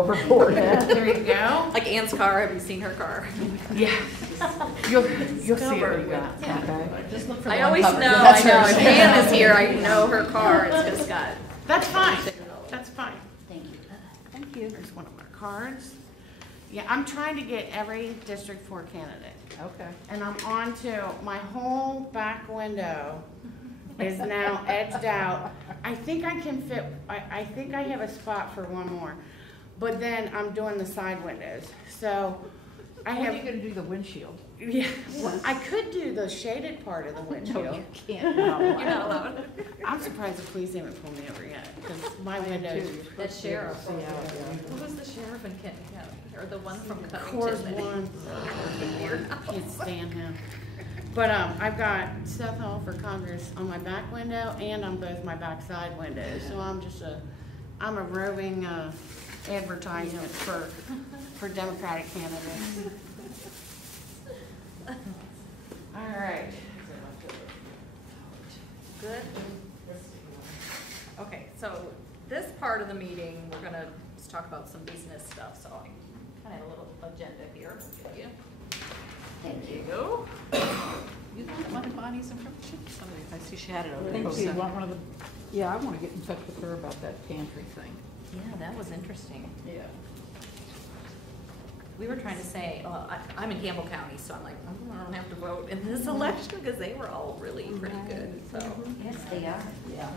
overboard. There you go. Like Ann's car, have you seen her car? Yeah. You'll see what you got. Yeah. Okay. Just look for I the always one know, covered. I know, if Ann is here, I know her car, it's just got. That's fine. That's fine. Thank you. Thank you. There's one of our cards. Yeah, I'm trying to get every District 4 candidate. Okay. And I'm on to, my whole back window is now edged out. I think I can fit, I think I have a spot for one more. But then I'm doing the side windows. So I When are you have, going to do the windshield? yeah, well, I could do the shaded part of the windshield. No, you can't. No. You're not allowed. I'm surprised the police haven't pulled me over yet, because my windows. That sheriff. Yeah, yeah. Who was the sheriff in Kent County, or the one from Course Covington? one. Can't stand him. But I've got Seth Hall for Congress on my back window and on both my back side windows. So I'm a roving advertisement for Democratic candidates. All right. Good. Okay, so this part of the meeting, we're gonna just talk about some business stuff, so I kind of have a little agenda here. Give you. Thank There you. you go. You wanted Bonnie's information? Somebody, I see she had it over there. Thank you. Want one of the, yeah, I want to get in touch with her about that pantry thing. Yeah, that was interesting. Yeah. We were trying to say, I'm in Campbell County, so I'm like, oh, I don't have to vote in this election because they were all really pretty good, so. Yes, they are. Yeah.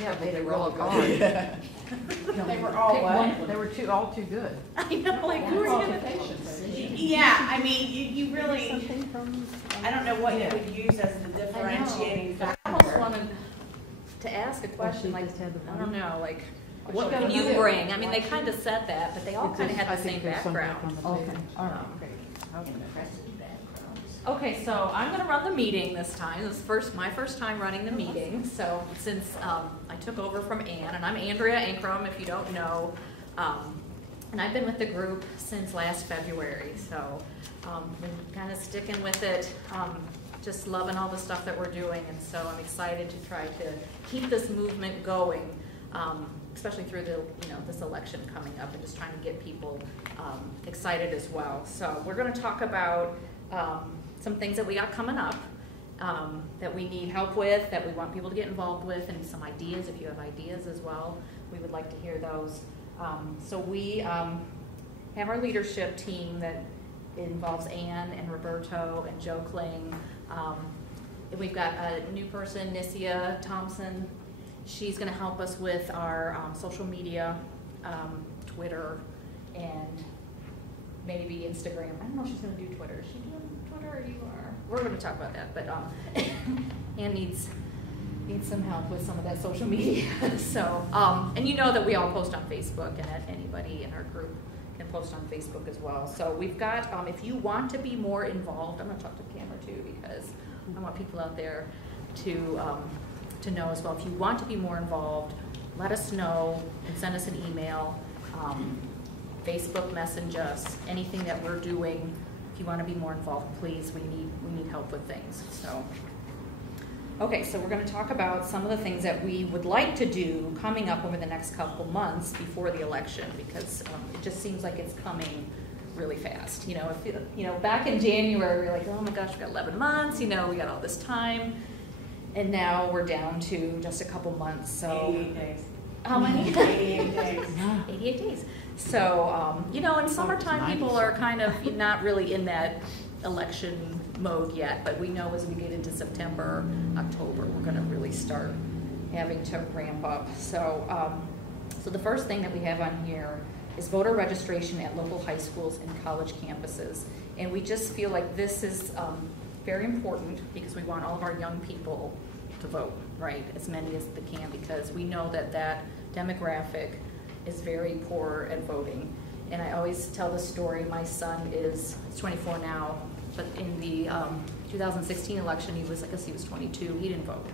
Yeah, they They were were all all gone. They were all Pick what? one. They were all too good. I know, like, who are you gonna? Qualifications. Yeah, I mean, you really, Something from. I don't know what you would use as the differentiating I factor. almost wanted to ask a question, she like, just had the I don't know, like, Well, what she got can you another- bring? I mean, they kind of said that, but they all kind of had the same background. Okay, all right, great. Impressive backgrounds. Okay, so I'm gonna run the meeting this time. This is my first time running the meeting. So since I took over from Ann, and I'm Andrea Ankrum, if you don't know. And I've been with the group since last February, so been kind of sticking with it. Just loving all the stuff that we're doing, and so I'm excited to try to keep this movement going, especially through the this election coming up, and just trying to get people excited as well. So we're going to talk about some things that we got coming up that we need help with, that we want people to get involved with, and some ideas. If you have ideas as well, we would like to hear those. So we have our leadership team that involves Ann and Roberto and Joe Kling. And we've got a new person, Nissia Thompson. She's going to help us with our social media, Twitter, and maybe Instagram. I don't know if she's going to do Twitter. Is she doing Twitter, or you are? We're going to talk about that, but Ann needs some help with some of that social media. So, and you know that we all post on Facebook, and that anybody in our group can post on Facebook as well. So we've got, if you want to be more involved, I'm going to talk to the camera too, because I want people out there to know as well. If you want to be more involved, let us know and send us an email, Facebook message us, anything that we're doing. If you want to be more involved, please, we need help with things. So, okay, so we're going to talk about some of the things that we would like to do coming up over the next couple months before the election, because it just seems like it's coming really fast. Back in January, we were like, oh my gosh, we got 11 months, we got all this time. And now we're down to just a couple months, so. 88 days. How many? 88 days. 88 days. So, in summertime, people are kind of not really in that election mode yet, but we know as we get into September, October, we're going to really start having to ramp up. So, so the first thing that we have on here is voter registration at local high schools and college campuses. And we just feel like this is very important because we want all of our young people to vote, right? As many as they can, because we know that demographic is very poor at voting. And I always tell the story, my son is 24 now, but in the 2016 election, he was 22, he didn't vote,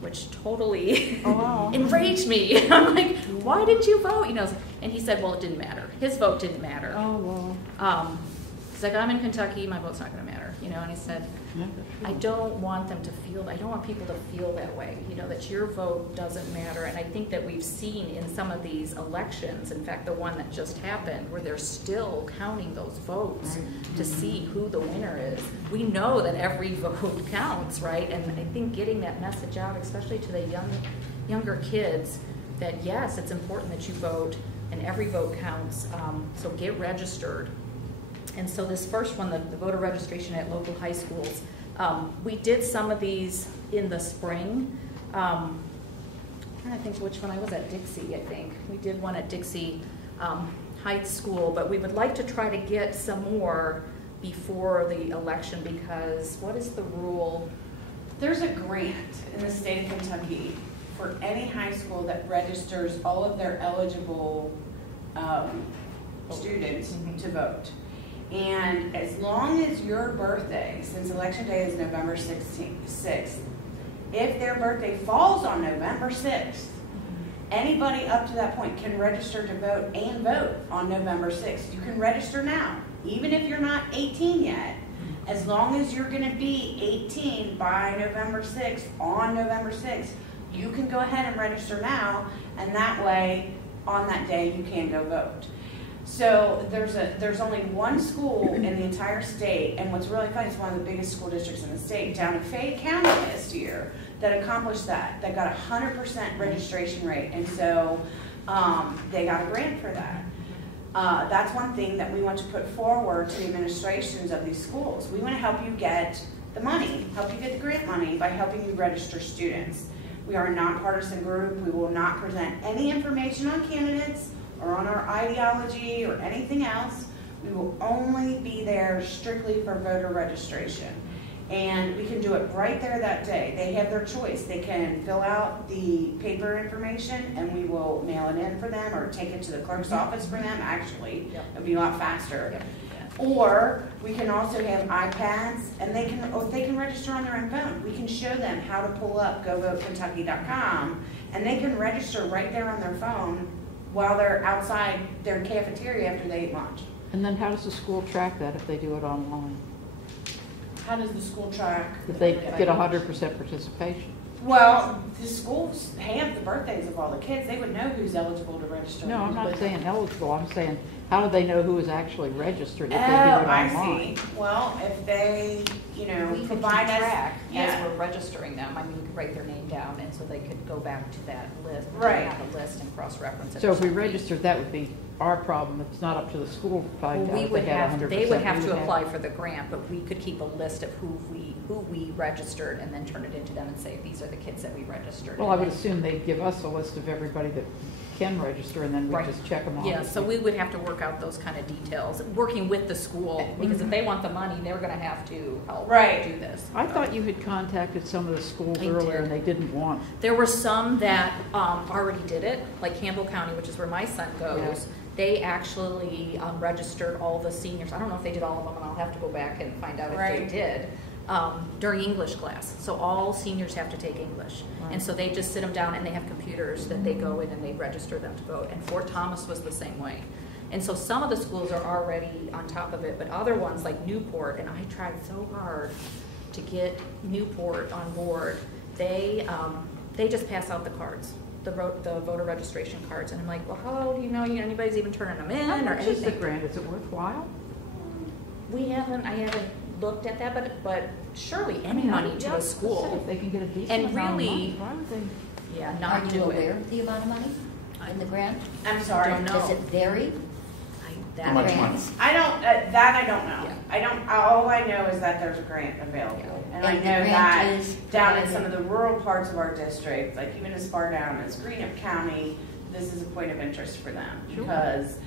which totally enraged me. I'm like, why didn't you vote? And he said, well, it didn't matter. His vote didn't matter. Oh, well. He's like, I'm in Kentucky, my vote's not gonna matter, And he said, Yeah, I don't want them to feel, I don't want people to feel that way, you know, that your vote doesn't matter. And I think that we've seen in some of these elections, in fact, the one that just happened, where they're still counting those votes to see who the winner is. We know that every vote counts, right? And I think getting that message out, especially to the younger kids, that yes, it's important that you vote and every vote counts. So get registered. And so this first one, the voter registration at local high schools, we did some of these in the spring. I'm trying to think which one. I was at Dixie, I think. We did one at Dixie Heights School, but we would like to try to get some more before the election, because what is the rule? There's a grant in the state of Kentucky for any high school that registers all of their eligible students to vote. And as long as your birthday, since election day is November 6th, if their birthday falls on November 6th, anybody up to that point can register to vote and vote on November 6th. You can register now, even if you're not 18 yet. As long as you're going to be 18 by November 6th, on November 6th, you can go ahead and register now, and that way, on that day, you can go vote. So there's only one school in the entire state, and what's really funny is one of the biggest school districts in the state, down in Fayette County this year, that accomplished that. They got 100% registration rate, and so they got a grant for that. That's one thing that we want to put forward to the administrations of these schools. We want to help you get the money, help you get the grant money by helping you register students. We are a nonpartisan group. We will not present any information on candidates or on our ideology or anything else. We will only be there strictly for voter registration. And we can do it right there that day. They have their choice. They can fill out the paper information and we will mail it in for them, or take it to the clerk's office for them. Actually, it'll be a lot faster. Or we can also have iPads, and they can register on their own phone. We can show them how to pull up govotekentucky.com, and they can register right there on their phone while they're outside their cafeteria after they eat lunch. And then how does the school track that if they do it online? How does the school track? If they get 100% participation? Well, the schools have the birthdays of all the kids. They would know who's eligible to register. No, I'm not saying eligible. I'm saying, how do they know who is actually registered if they do it online? I see. Well, if they, We could provide us. track as we're registering them. I mean, we could write their name down, and so they could go back to that list, Right. have a list and cross-reference it. So or if we something. registered, that would be our problem. It's not up to the school to find Well, out we if would they had have, 100%. they would have We to apply for the grant, but we could keep a list of who we registered and then turn it into them and say, these are the kids that we registered. Well, I And would then- assume they'd give us a list of everybody that can register, and then we Right. just check them off. Yeah, so we would have to work out those kind of details, working with the school, because if they want the money, they're gonna have to help Right. do this. I thought you had contacted some of the schools I earlier, did. and they didn't want. There were some that already did it, like Campbell County, which is where my son goes. They actually registered all the seniors. I don't know if they did all of them, and I'll have to go back and find out if Right. they did, during English class. So all seniors have to take English. And so they just sit them down, and they have computers that they go in and they register them to vote. And Fort Thomas was the same way. And so some of the schools are already on top of it, but other ones like Newport, and I tried so hard to get Newport on board, they just pass out the cards, the voter registration cards. And I'm like, well, how do you know anybody's even turning them in How or much is the anything? grant? Is it worthwhile? I haven't looked at that, but surely any I money yeah, to a school. If they can get a decent And amount of really- money, why would they? Yeah, Are not you do aware it. of the amount of money in the grant? I'm sorry. Don't know. Does it vary? That How much grant- money? I don't. That I don't know. Yeah. I don't. All I know is that there's a grant available, and I And the know grant that is down in provided- some of the rural parts of our district, like even as far down as Greenup County, this is a point of interest for them Sure. because,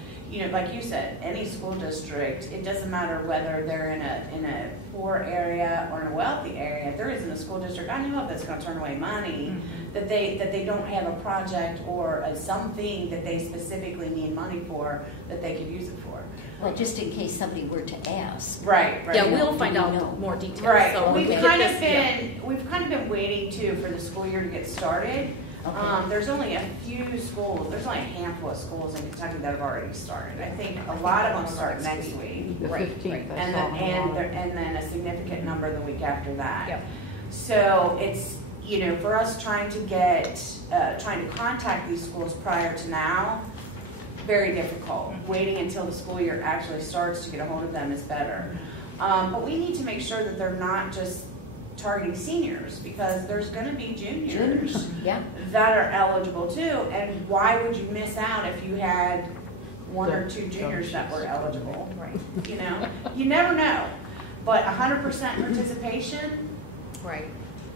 like you said, any school district, it doesn't matter whether they're in a poor area or in a wealthy area. If there isn't a school district I know of that's going to turn away money, that they don't have a project or something that they specifically need money for that they could use it for. Well, just in case somebody were to ask. Right. Yeah, Do we'll we find know? out more details. Right. So We've we kind get of this- yeah. been waiting too for the school year to get started. There's only a few schools, there's only a handful of schools in Kentucky that have already started. I think a lot of them start next week. The Right, 15th, I And saw then, them on. and then a significant number the week after that. Yep. So it's, you know, for us trying to contact these schools prior to now, very difficult. Waiting until the school year actually starts to get a hold of them is better. But we need to make sure that they're not just targeting seniors, because there's gonna be juniors Yeah, that are eligible too. And why would you miss out if you had one or two juniors that were eligible? Right, You know, you never know. But 100% participation, right.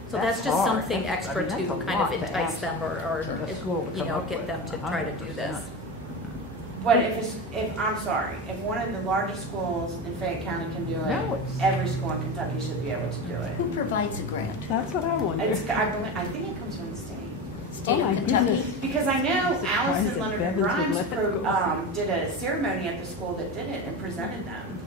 So That's that's just hard. something That's- extra I mean, to that's a kind lot of to entice ask them or, for the school to you come know, up get with, them to try to do 100%. this. but if I'm sorry, if one of the largest schools in Fayette County can do No, it, it's- every school in Kentucky should be able to do it. who provides a grant? That's what I wonder. I think it comes from the state. State Oh, my of Kentucky? goodness. Because I know Is it Allison friends Leonard that and Bevins would Grimes let it go? did a ceremony at the school that did it and presented them.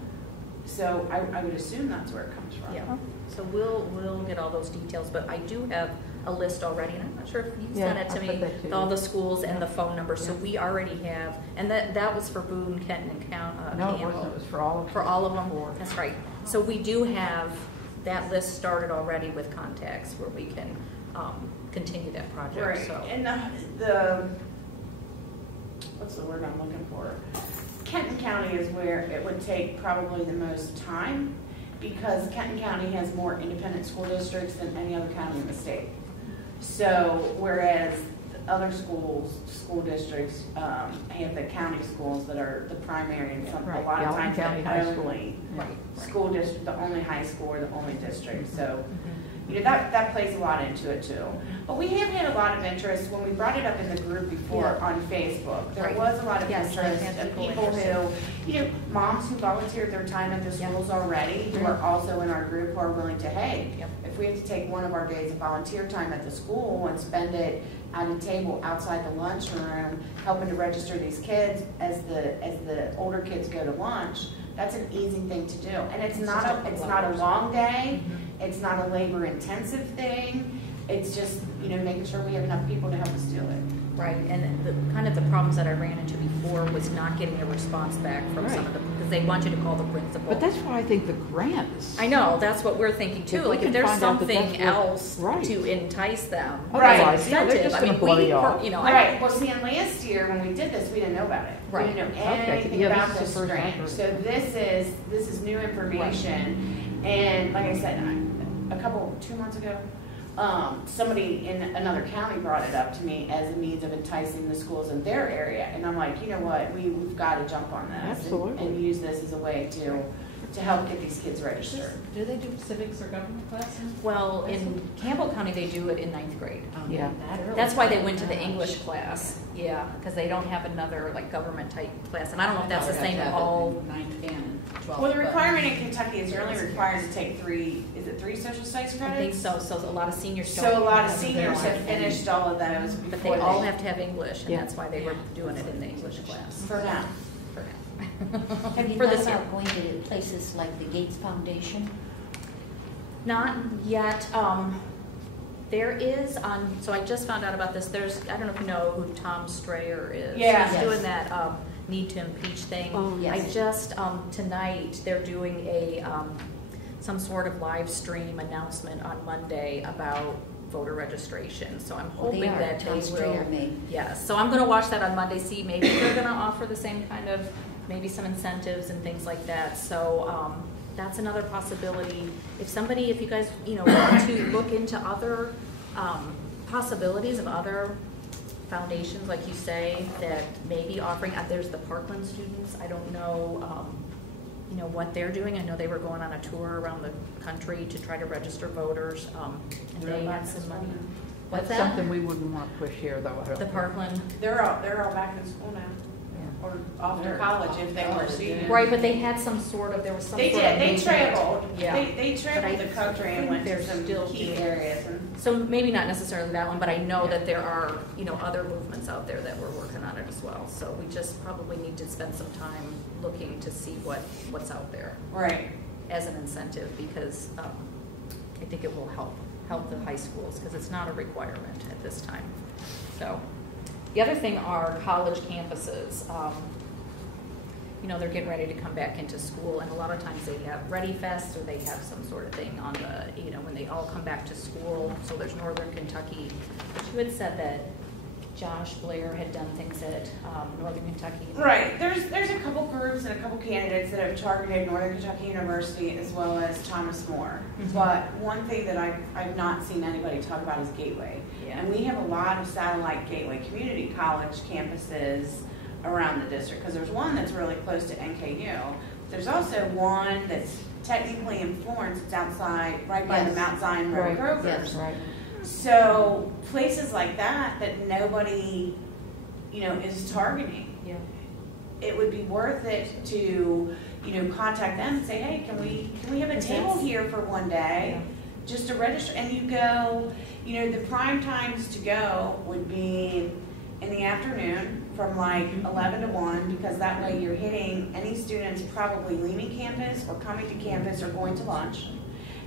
So I would assume that's where it comes from. Yeah, so we'll get all those details, but I do have a list already, and I'm not sure if you Yeah, sent it to I me, put that to with all you. the schools and the phone numbers, so Yeah. we already have, and that was for Boone, Kenton, and No, it Campbell. wasn't, it was for all of them. For all of them, that's right. So we do have that list started already with contacts where we can continue that project, Right, so. and the, what's the word I'm looking for? Kenton County is where it would take probably the most time, because Kenton County has more independent school districts than any other county in the state. So whereas the other school districts, have the county schools that are the primary, and some, a Right, lot of Gallatin times County the High School. only Right, school district, the only high school or the only district, so. Mhm. You know, that plays a lot into it too. But we have had a lot of interest, when we brought it up in the group before Yeah. on Facebook, there Right. was a lot of Yes, I interest had of people people who, interested. moms who volunteered their time at the Yeah. schools already, who are also in our group, who are willing to, hey, Yep. if we have to take one of our days of volunteer time at the school and spend it at a table outside the lunchroom, helping to register these kids as the older kids go to lunch, that's an easy thing to do. And it's not a long day. It's not a labor-intensive thing. It's just, making sure we have enough people to help us do it. Right, and the kind of the problems that I ran into before was not getting a response back from some of them, because they want you to call the principal. But that's why I think the grant is. I know, that's what we're thinking too, If we like if can there's find out that something that's else what- right. to entice them. Right. as an Yeah, they're incentive. just I gonna mean, blow we, you off. Right, well, see, and last year when we did this, we didn't know about it. Right. We didn't know Okay, anything yeah, about this this is the first I've grant. heard. So this is new information. And like I said, 2 months ago, somebody in another county brought it up to me as a means of enticing the schools in their area. And I'm like, you know what, we've got to jump on this. Absolutely. And use this as a way to help get these kids registered. Do they do civics or government classes? Well, in Campbell County, they do it in 9th grade. Yeah. That's why they went to the English class, yeah, because they don't have another like government type class, and I don't know if that's the same in all. 9th and 12th. Well, the requirement in Kentucky is you're only required to take three social studies I credits? think so, so a lot of seniors don't. So a lot of have it. seniors have finished all of those But before they all have to have English, and Yeah. that's why they were doing it in the English class. For now. For now. Have you For thought this year. about going to places like the Gates Foundation? Not yet. There is so I just found out about this. I don't know if you know who Tom Strayer is. Yeah. He's Yes. doing that need to impeach thing. Oh, yes. I just, tonight, they're doing some sort of live stream announcement on Monday about voter registration. So I'm Well, they hoping are. that Tom they Strayer will. may. Yes, so I'm gonna watch that on Monday, see maybe they're gonna offer the same kind of, maybe some incentives and things like that. So, that's another possibility. If you guys, want to look into other, possibilities of other foundations, like you say, that may be offering, there's the Parkland students, I don't know, what they're doing. I know they were going on a tour around the country to try to register voters, and They're they back had in some school money. now. What's That's that? something we wouldn't want to push here, though. I don't The think. Parkland, They're all back in school now, Yeah. or off to college if they were seniors. right, but they had some sort of, there was some They sort did, of they movement. traveled, Yeah. they traveled But the country and think went to they're some still key doing- areas. And So maybe not necessarily that one, but I know that there are, other movements out there that we're working on it as well. So we just probably need to spend some time looking to see what's out there Right. as an incentive, because I think it will help the high schools, because it's not a requirement at this time. So, the other thing are college campuses. You know, they're getting ready to come back into school, and a lot of times they have Ready Fest, or they have some sort of thing on the, you know, when they all come back to school. So there's Northern Kentucky. But you had said that Josh Blair had done things at Northern Kentucky. Right. There's a couple groups and a couple candidates that have targeted Northern Kentucky University as well as Thomas More. Mm-hmm. But one thing that I've not seen anybody talk about is Gateway. Yeah. And we have a lot of satellite Gateway community college campuses around the district, because there's one that's really close to NKU. There's also one that's technically in Florence. It's outside, right by the Mount Zion Road Kroger's. Yes, right. So places like that nobody, you know, is targeting. Yeah. It would be worth it to, you know, contact them and say, hey, can we have a table here for one day, just to register? And you go, you know, the prime times to go would be in the afternoon from like 11 to 1, because that way you're hitting any students probably leaving campus or coming to campus or going to lunch.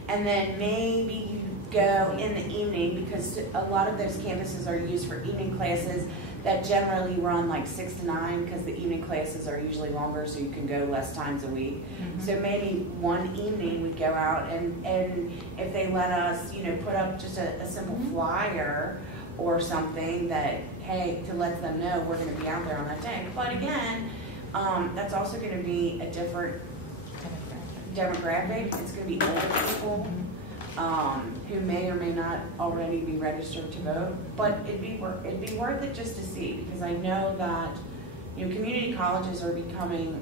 And then maybe you go in the evening, because a lot of those campuses are used for evening classes that generally run like 6 to 9, because the evening classes are usually longer, so you can go less times a week. Mm-hmm. So maybe one evening we'd go out, and if they let us, you know, put up just a simple flyer or something that, hey, to let them know we're going to be out there on that day. But again, that's also going to be a different demographic. It's going to be older people who may or may not already be registered to vote. But it'd be worth it just to see, because I know that, you know, community colleges are becoming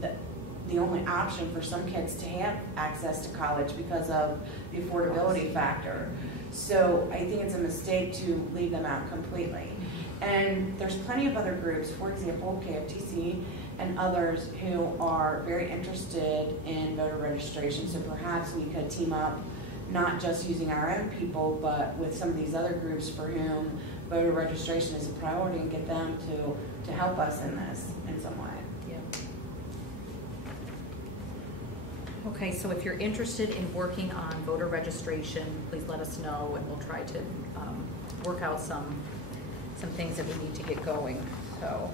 the only option for some kids to have access to college because of the affordability factor. So I think it's a mistake to leave them out completely. And there's plenty of other groups, for example, KFTC and others, who are very interested in voter registration. So perhaps we could team up, not just using our own people, but with some of these other groups for whom voter registration is a priority, and get them to help us in this in some way. Okay, so if you're interested in working on voter registration, please let us know, and we'll try to work out some things that we need to get going. So,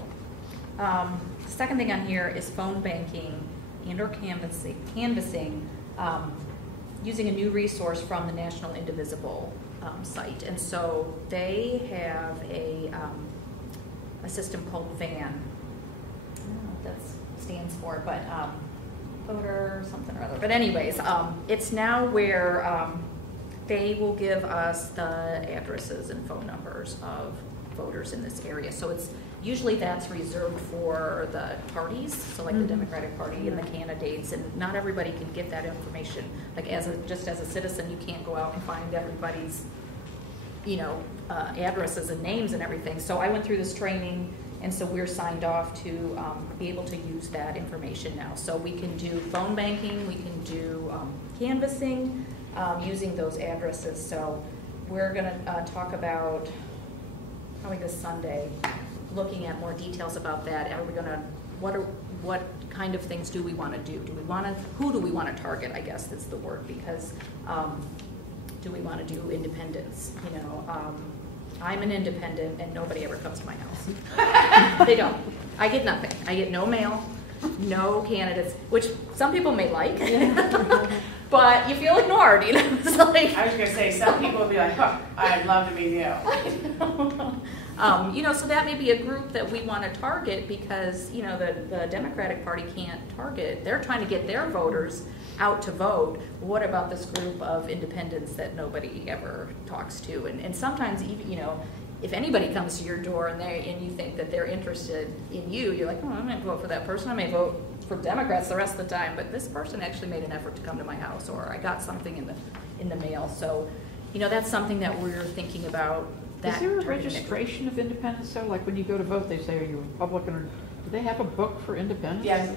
the second thing on here is phone banking and/or canvassing using a new resource from the National Indivisible site. And so they have a system called VAN. I don't know what that stands for, but voter something or other. But anyways, it's now where they will give us the addresses and phone numbers of voters in this area. So it's usually that's reserved for the parties, so like the Democratic Party and the candidates, and not everybody can get that information. Like just as a citizen, you can't go out and find everybody's, you know, addresses and names and everything. So I went through this training, and so we're signed off to be able to use that information now. So we can do phone banking, we can do canvassing using those addresses. So we're going to talk about, probably this Sunday, looking at more details about that. Are we going to, what kind of things do we want to do? Who do we want to target, I guess is the word, because do we want to do independents? You know, I'm an independent and nobody ever comes to my house. They don't. I get nothing. I get no mail, no candidates, which some people may like, but you feel ignored, you know? It's like, I was going to say, some people would be like, oh, I'd love to be you. You know, so that may be a group that we want to target, because, you know, the Democratic Party can't target. They're trying to get their voters out to vote. What about this group of independents that nobody ever talks to? And sometimes even, you know, if anybody comes to your door and you think that they're interested in you, you're like, oh, I might vote for that person. I may vote for Democrats the rest of the time, but this person actually made an effort to come to my house, or I got something in the mail. So, you know, that's something that we're thinking about. Is there a registration of independents? So, like when you go to vote, they say, are you a Republican, or do they have a book for independents? Yes.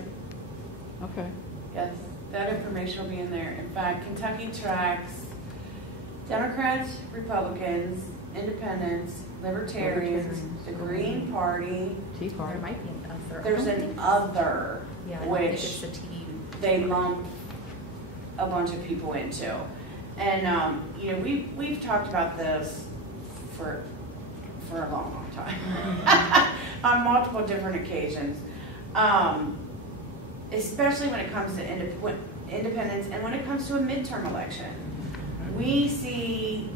Okay. Yes, that information will be in there. In fact, Kentucky tracks Democrats, Republicans, Independents, Libertarians, the Green Party. Tea Party. There might be an other. There's an other, Yeah, I don't think which it's a tea. they lump a bunch of people into. And, you know, we've talked about this for a long, long time on multiple different occasions, especially when it comes to independence and when it comes to a midterm election. We see,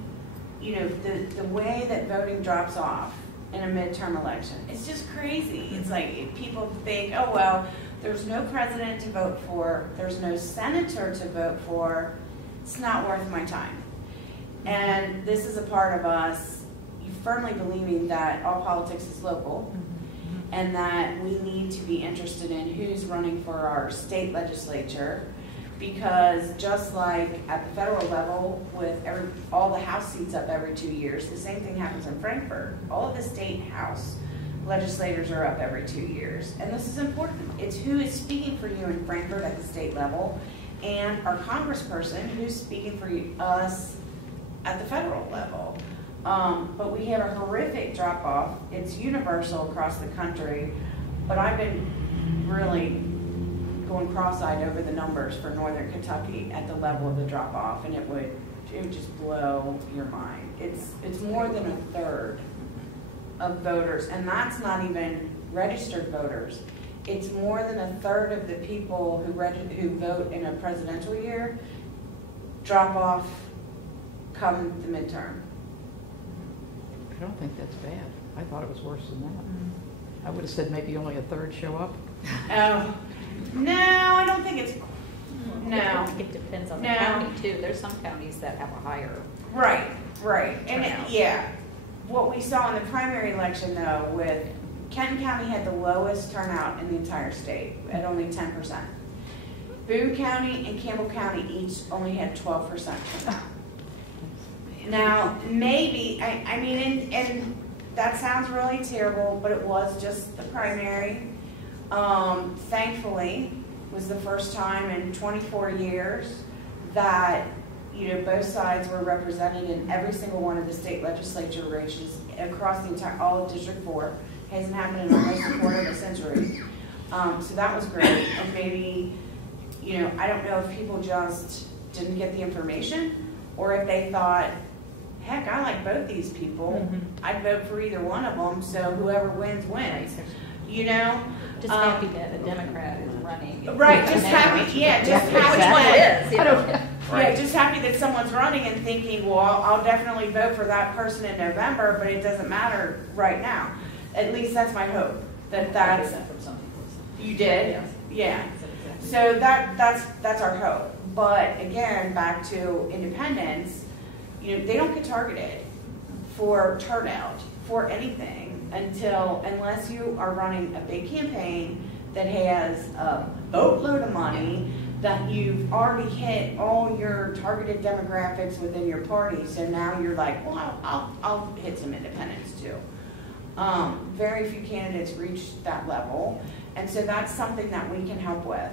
you know, the way that voting drops off in a midterm election. It's just crazy. It's like people think, oh, well, there's no president to vote for, there's no senator to vote for, it's not worth my time. And this is a part of us firmly believing that all politics is local and that we need to be interested in who's running for our state legislature, because just like at the federal level with all the House seats up every 2 years, the same thing happens in Frankfurt. All of the state House legislators are up every 2 years. And this is important. It's who is speaking for you in Frankfurt at the state level and our congressperson who's speaking for us at the federal level. But we had a horrific drop-off. It's universal across the country, but I've been really going cross-eyed over the numbers for Northern Kentucky at the level of the drop-off, and it would just blow your mind. It's more than a third of voters, and that's not even registered voters. It's more than a third of the people who vote in a presidential year drop off come the midterm. I don't think that's bad. I thought it was worse than that. I would have said maybe only a third show up. Oh, no, I don't think it's, no. It depends on the No. county too. There's some counties that have a higher. Right. And Turnout. yeah, what we saw in the primary election though, with Kenton County had the lowest turnout in the entire state at only 10%. Boone County and Campbell County each only had 12% turnout. Now, maybe, I mean, and that sounds really terrible, but it was just the primary. Thankfully, was the first time in 24 years that, you know, both sides were represented in every single one of the state legislature races across the entire, all of District 4. Hasn't happened in almost a quarter of a century. So that was great. And maybe, you know, I don't know if people just didn't get the information or if they thought, heck, I like both these people. I'd vote for either one of them, so whoever wins, wins. You know? Just happy that a Democrat is running. Right, just happy, yeah, just happy. Which one it is, you I know? don't- Yeah, just happy that someone's running and thinking, well, I'll definitely vote for that person in November, but it doesn't matter right now. At least that's my hope, that's, you did? Yeah. So that's our hope. But again, back to independence, you know, they don't get targeted for turnout, for anything, unless you are running a big campaign that has a boatload of money, that you've already hit all your targeted demographics within your party. So now you're like, well, I'll hit some independents too. Very few candidates reach that level. And so that's something that we can help with,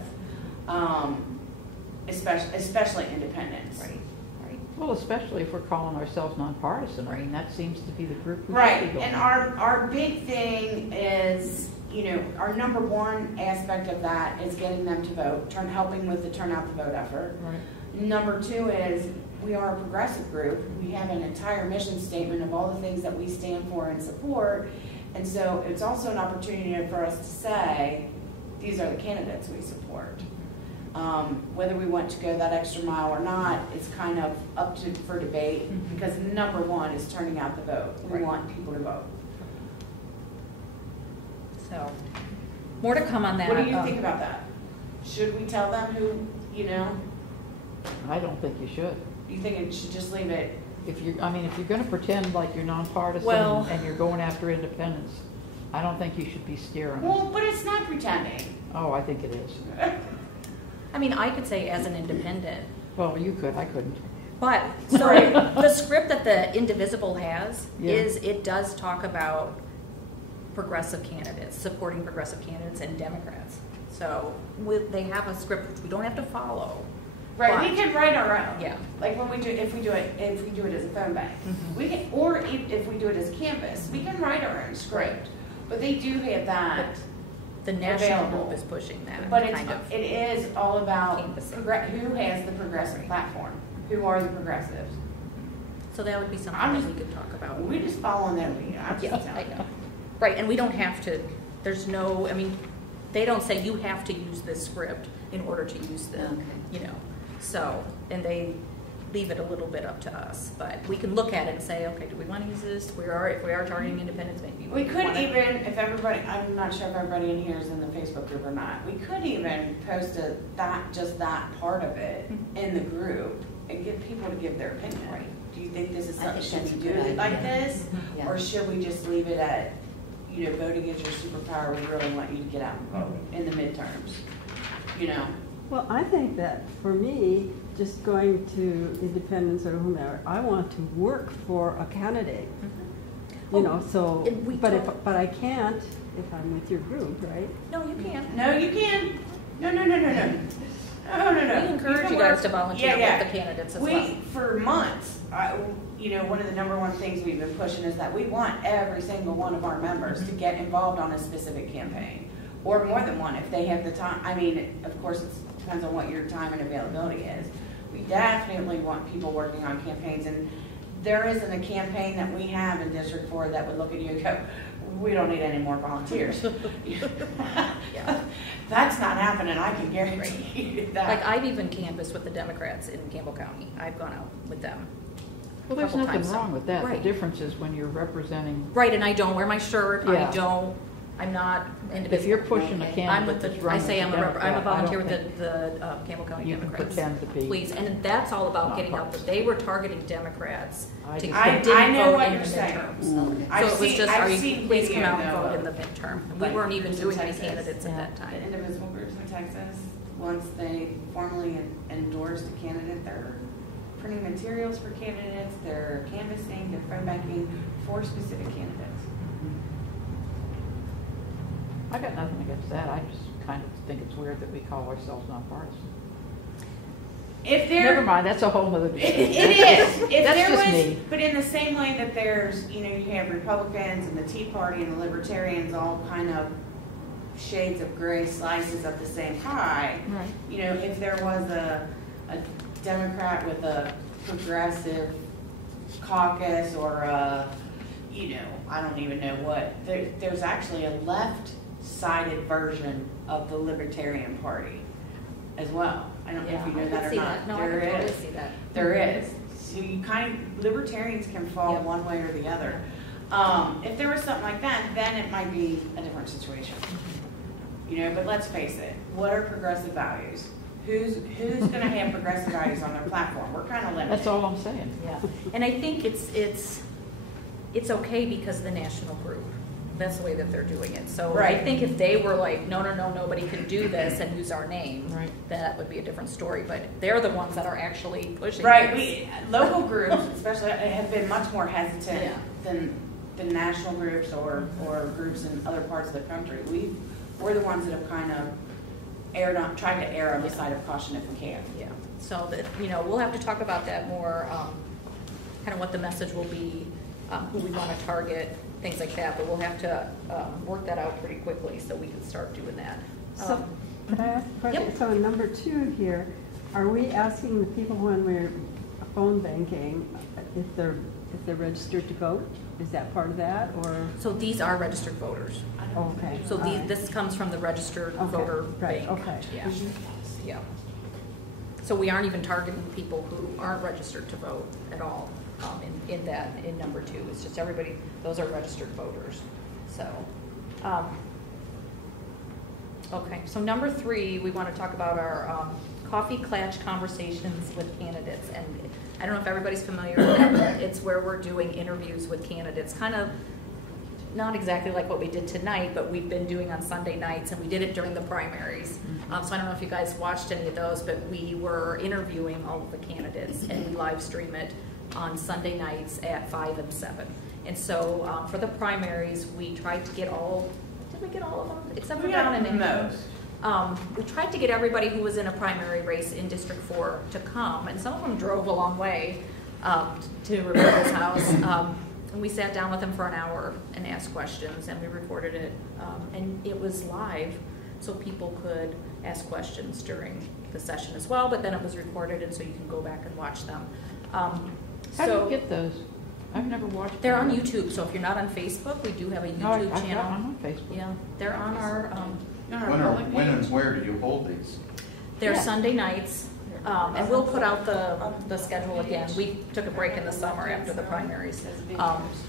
especially independents. Right. Well, especially if we're calling ourselves nonpartisan. I mean, that seems to be the group we should Right, be going. and our big thing is, you know, our number one aspect of that is getting them to vote, helping with the turnout the vote effort. Right. Number two is we are a progressive group. We have an entire mission statement of all the things that we stand for and support. And so it's also an opportunity for us to say, these are the candidates we support. Whether we want to go that extra mile or not is kind of up for debate, because number one is turning out the vote. We want people to vote. So, more to come on that. What do you think about that? Should we tell them who, you know, I don't think you should. do you think it should just leave it? If you're going to pretend like you're nonpartisan Well- and you're going after independence, I don't think you should be steering. Well, but it's not pretending. Oh, I think it is. I mean, I could say as an independent, Well, you could, I couldn't. but, so the script that the Indivisible has Yeah. is, it does talk about progressive candidates, supporting progressive candidates and Democrats. So, they have a script which we don't have to follow. Right, we But- can write our own. Yeah. Like when we do, if we do it as a phone bank, we can, or if we do it as Canvas, we can write our own script. But they do have that. The national Available. group is pushing that But kind of. it is all about Canvassing. who has the progressive platform, who are the progressives. So that would be something I'm that just- we could talk about. We just follow their lead. I'm Yeah, just I telling you. know. Right, and we don't have to, there's no, I mean, they don't say you have to use this script in order to use the, Okay. you know. So, and they leave it a little bit up to us, but we can look at it and say, okay, do we want to use this? If we are targeting independents, maybe. We could wanna- even, if everybody, I'm not sure if everybody in here is in the Facebook group or not, we could even post just that part of it in the group and get people to give their opinion. Right. Do you think this is I something, think should that's we a do good it like idea. this? Yeah. Or should we just leave it at, voting is your superpower, we really want you to get out and vote in the midterms? You know? Well, I think that for me, just going to independents or whomever, I want to work for a candidate. Mhm. You know, so, and we but talk- but I can't if I'm with your group, right? No, you can't. No, you can. No. We encourage you guys to volunteer with the candidates as well. For months, one of the number one things we've been pushing is that we want every single one of our members to get involved on a specific campaign, or more than one if they have the time. I mean, of course, it depends on what your time and availability is. We definitely want people working on campaigns, and there isn't a campaign that we have in District 4 that would look at you and go, we don't need any more volunteers. Yeah. That's not happening, I can guarantee you that. Like, I've even canvassed with the Democrats in Campbell County. I've gone out with them. Well, there's couple nothing times. wrong with that. The Right. difference is when you're representing, Right, and I don't wear my shirt, Yeah. I'm not if indivisible. you're pushing a I'm candidate with that's the, I running say as I'm a a Democrat, I volunteer don't with the Campbell County you can Democrats. pretend to be. Please, and that's all about Not getting out, partisan. but they were targeting Democrats I to just- I didn't know vote what in you're the saying. midterms. Mm. I've So it was seen- just, I've are you, seen please come video, out and vote though, in the midterm. We like weren't even groups in doing any Texas. candidates at Yeah. that The time. indivisible groups in Texas, once they formally endorsed a candidate, they're printing materials for candidates, they're canvassing, they're phone banking for specific candidates. I got nothing against that. I just kind of think it's weird that we call ourselves nonpartisan. If they're. Never mind, that's a whole nother It discussion. is. If That's there just was, me. but in the same way that there's, you have Republicans and the Tea Party and the Libertarians all kind of shades of gray slices of the same pie. Right. If there was a Democrat with a progressive caucus or a, I don't even know what, there's actually a left-sided version of the Libertarian Party as well. I don't know if you know that or not. No, I There can totally is. see that. There is. So libertarians can fall Yep. one way or the other. If there was something like that, then it might be a different situation. But let's face it, what are progressive values? Who's gonna have progressive values on their platform? We're kind of limited. That's all I'm saying. Yeah, and I think it's okay because of the national group. That's the way that they're doing it. So I Right. think if they were like, no, nobody can do this and use our name, Right. that would be a different story. But they're the ones that are actually pushing Right, this. local groups especially have been much more hesitant Yeah. than national groups or groups in other parts of the country. We're the ones that have kind of tried to err on the side of caution if we can. Yeah, so that, we'll have to talk about that more, kind of what the message will be, who we want to target, things like that, but we'll have to work that out pretty quickly so we can start doing that. So, could I ask a question? Yep. So in number 2 here, are we asking the people when we're phone banking if they're registered to vote? Is that part of that, or? So these are registered voters. Okay. So all right. this comes from the registered Okay, voter right, bank. okay. Yeah, yeah. So we aren't even targeting people who aren't registered to vote at all in number 2. It's just everybody, those are registered voters. So, okay, so number 3, we want to talk about our coffee clatch conversations with candidates. And I don't know if everybody's familiar with that. It's where we're doing interviews with candidates, kind of not exactly like what we did tonight, but we've been doing on Sunday nights, and we did it during the primaries. So I don't know if you guys watched any of those, but we were interviewing all of the candidates, and we live stream it on Sunday nights at 5 and 7. And so for the primaries, we tried to get did we get all of them? Except for We got Don and Amy. most. We tried to get everybody who was in a primary race in District 4 to come, and some of them drove a long way to Roberta's house. And we sat down with them for an hour and asked questions, and we recorded it. And it was live, so people could ask questions during the session as well, but then it was recorded, and so you can go back and watch them. How do So you get those? I've never watched. they're on them. YouTube, so if you're not on Facebook, we do have a No, YouTube I'm channel. on Facebook. Yeah, they're on our, When and where do you hold these? they're Yeah. Sunday nights. And we'll put out the schedule again. We took a break in the summer after the primaries.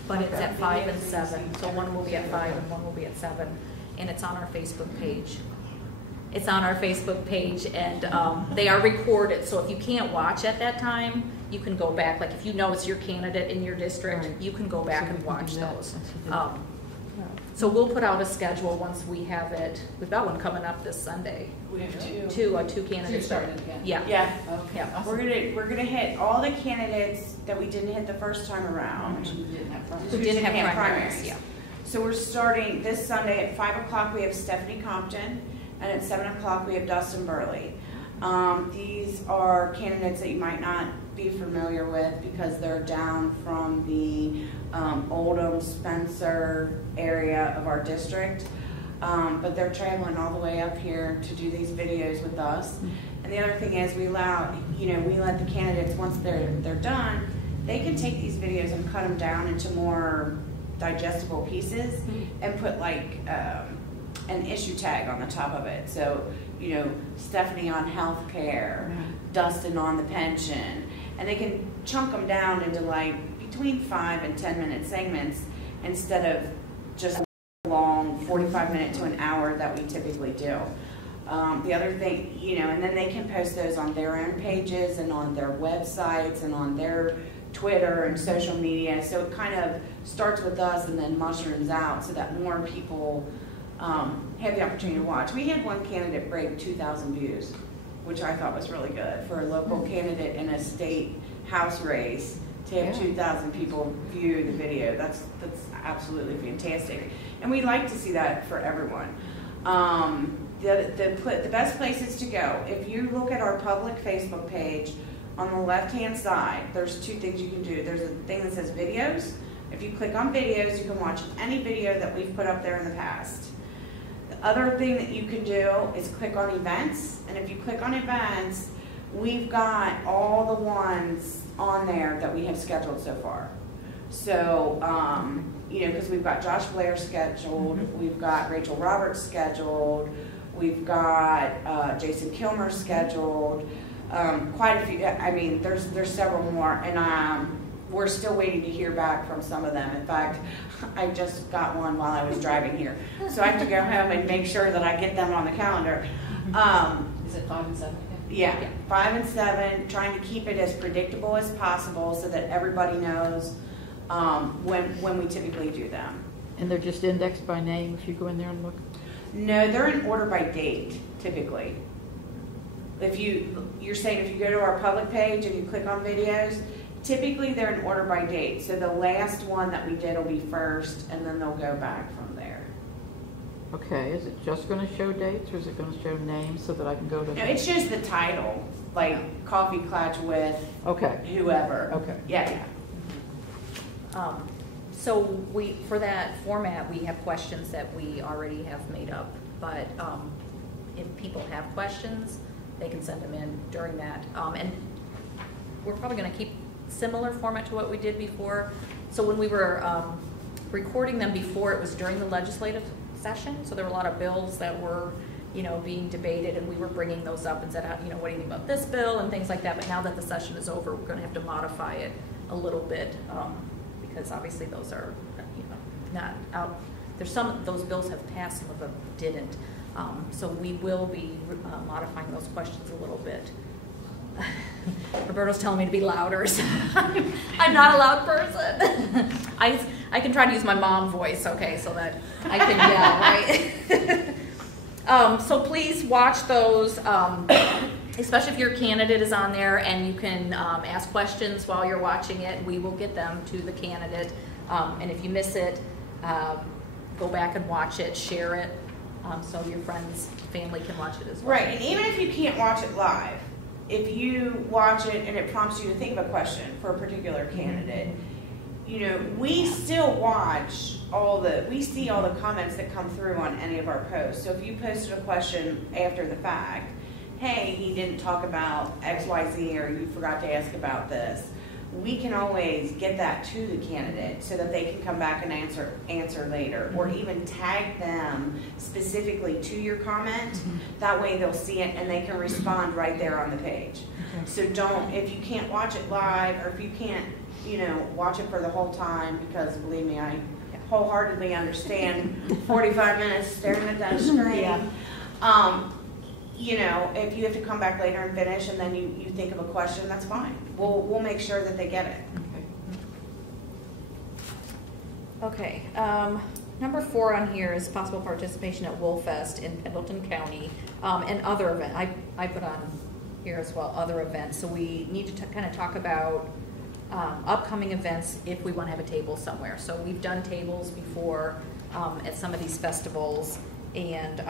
But it's at 5 and 7. So one will be at 5 and one will be at 7. And it's on our Facebook page. It's on our Facebook page, and they are recorded. So if you can't watch at that time, you can go back. Like if you know it's your candidate in your district, Right. you can go back So and we can watch do that. those. That's a good- So we'll put out a schedule once we have it. We've got one coming up this Sunday. We have two. Two candidates. starting again. Yeah. Yeah. Okay. Yeah. We're gonna hit all the candidates that we didn't hit the first time around. You didn't have fun. Who didn't have primaries, yeah. So we're starting this Sunday at 5 o'clock. We have Stephanie Compton, and at 7 o'clock we have Dustin Burley. These are candidates that you might not be familiar with because they're down from the Oldham, Spencer area of our district. But they're traveling all the way up here to do these videos with us. And the other thing is we let the candidates, once they're done, they can take these videos and cut them down into more digestible pieces and put like an issue tag on the top of it. So, Stephanie on healthcare, Dustin on the pension, and they can chunk them down into like between 5 and 10 minute segments instead of just long 45-minute to an hour that we typically do. The other thing, and then they can post those on their own pages and on their websites and on their Twitter and social media. So it kind of starts with us and then mushrooms out so that more people have the opportunity to watch. We had one candidate break 2,000 views, which I thought was really good for a local candidate in a state house race to have 2,000 people view the video. That's absolutely fantastic. And we like to see that for everyone. The best places to go, if you look at our public Facebook page, on the left-hand side, there's two things you can do. There's a thing that says videos. If you click on videos, you can watch any video that we've put up there in the past. The other thing that you can do is click on events. And if you click on events, we've got all the ones on there that we have scheduled so far. So, because we've got Josh Blair scheduled, we've got Rachel Roberts scheduled, we've got Jason Kilmer scheduled, quite a few. I mean, there's several more, and we're still waiting to hear back from some of them. In fact, I just got one while I was driving here, so I have to go home and make sure that I get them on the calendar. Is it 5 and 7? Yeah, 5 and 7, trying to keep it as predictable as possible so that everybody knows when we typically do them. And they're just indexed by name if you go in there and look? No, they're in order by date, typically. You're saying if you go to our public page and you click on videos, typically they're in order by date. So the last one that we did will be first, and then they'll go back from there. Okay, is it just going to show dates, or is it going to show names so that I can go to? No, it's just the title, like Coffee Clutch with Okay. whoever. Okay. Yeah. So for that format, we have questions that we already have made up, but if people have questions, they can send them in during that. And we're probably going to keep similar format to what we did before. So when we were recording them before, it was during the legislative session, so there were a lot of bills that were being debated, and we were bringing those up and said, what do you think about this bill and things like that. But now that the session is over, we're going to have to modify it a little bit because obviously those are not out. There's those bills have passed, some of them didn't. So we will be modifying those questions a little bit. Roberto's telling me to be louder, so I'm not a loud person. I can try to use my mom voice, okay, so that I can yell, right? So please watch those, especially if your candidate is on there, and you can ask questions while you're watching it. We will get them to the candidate, and if you miss it, go back and watch it, share it, so your friends, family can watch it as well. Right, and even if you can't watch it live, if you watch it and it prompts you to think of a question for a particular candidate, we still watch we see all the comments that come through on any of our posts. So if you posted a question after the fact, hey, he didn't talk about XYZ, or you forgot to ask about this, we can always get that to the candidate so that they can come back and answer later, or even tag them specifically to your comment. That way they'll see it and they can respond right there on the page. So don't, if you can't watch it live, or if you can't, watch it for the whole time, because believe me, I wholeheartedly understand 45 minutes staring at that screen. If you have to come back later and finish, and then you think of a question, that's fine. We'll make sure that they get it. Okay, number 4 on here is possible participation at Wolfest in Pendleton County, and other event. I put on here as well, other events. So we need to kind of talk about upcoming events if we want to have a table somewhere. So we've done tables before at some of these festivals, and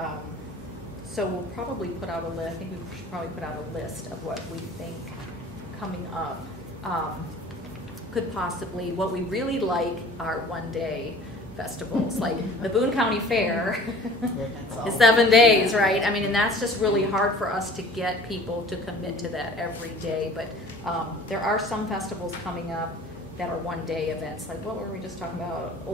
so we'll probably put out a list. I think we should probably put out a list of what we think coming up could possibly, what we really like are one-day festivals, like the Boone County Fair is 7 days, right? I mean, and that's just really hard for us to get people to commit to that every day. But there are some festivals coming up that are one-day events. Like, what were we just talking about?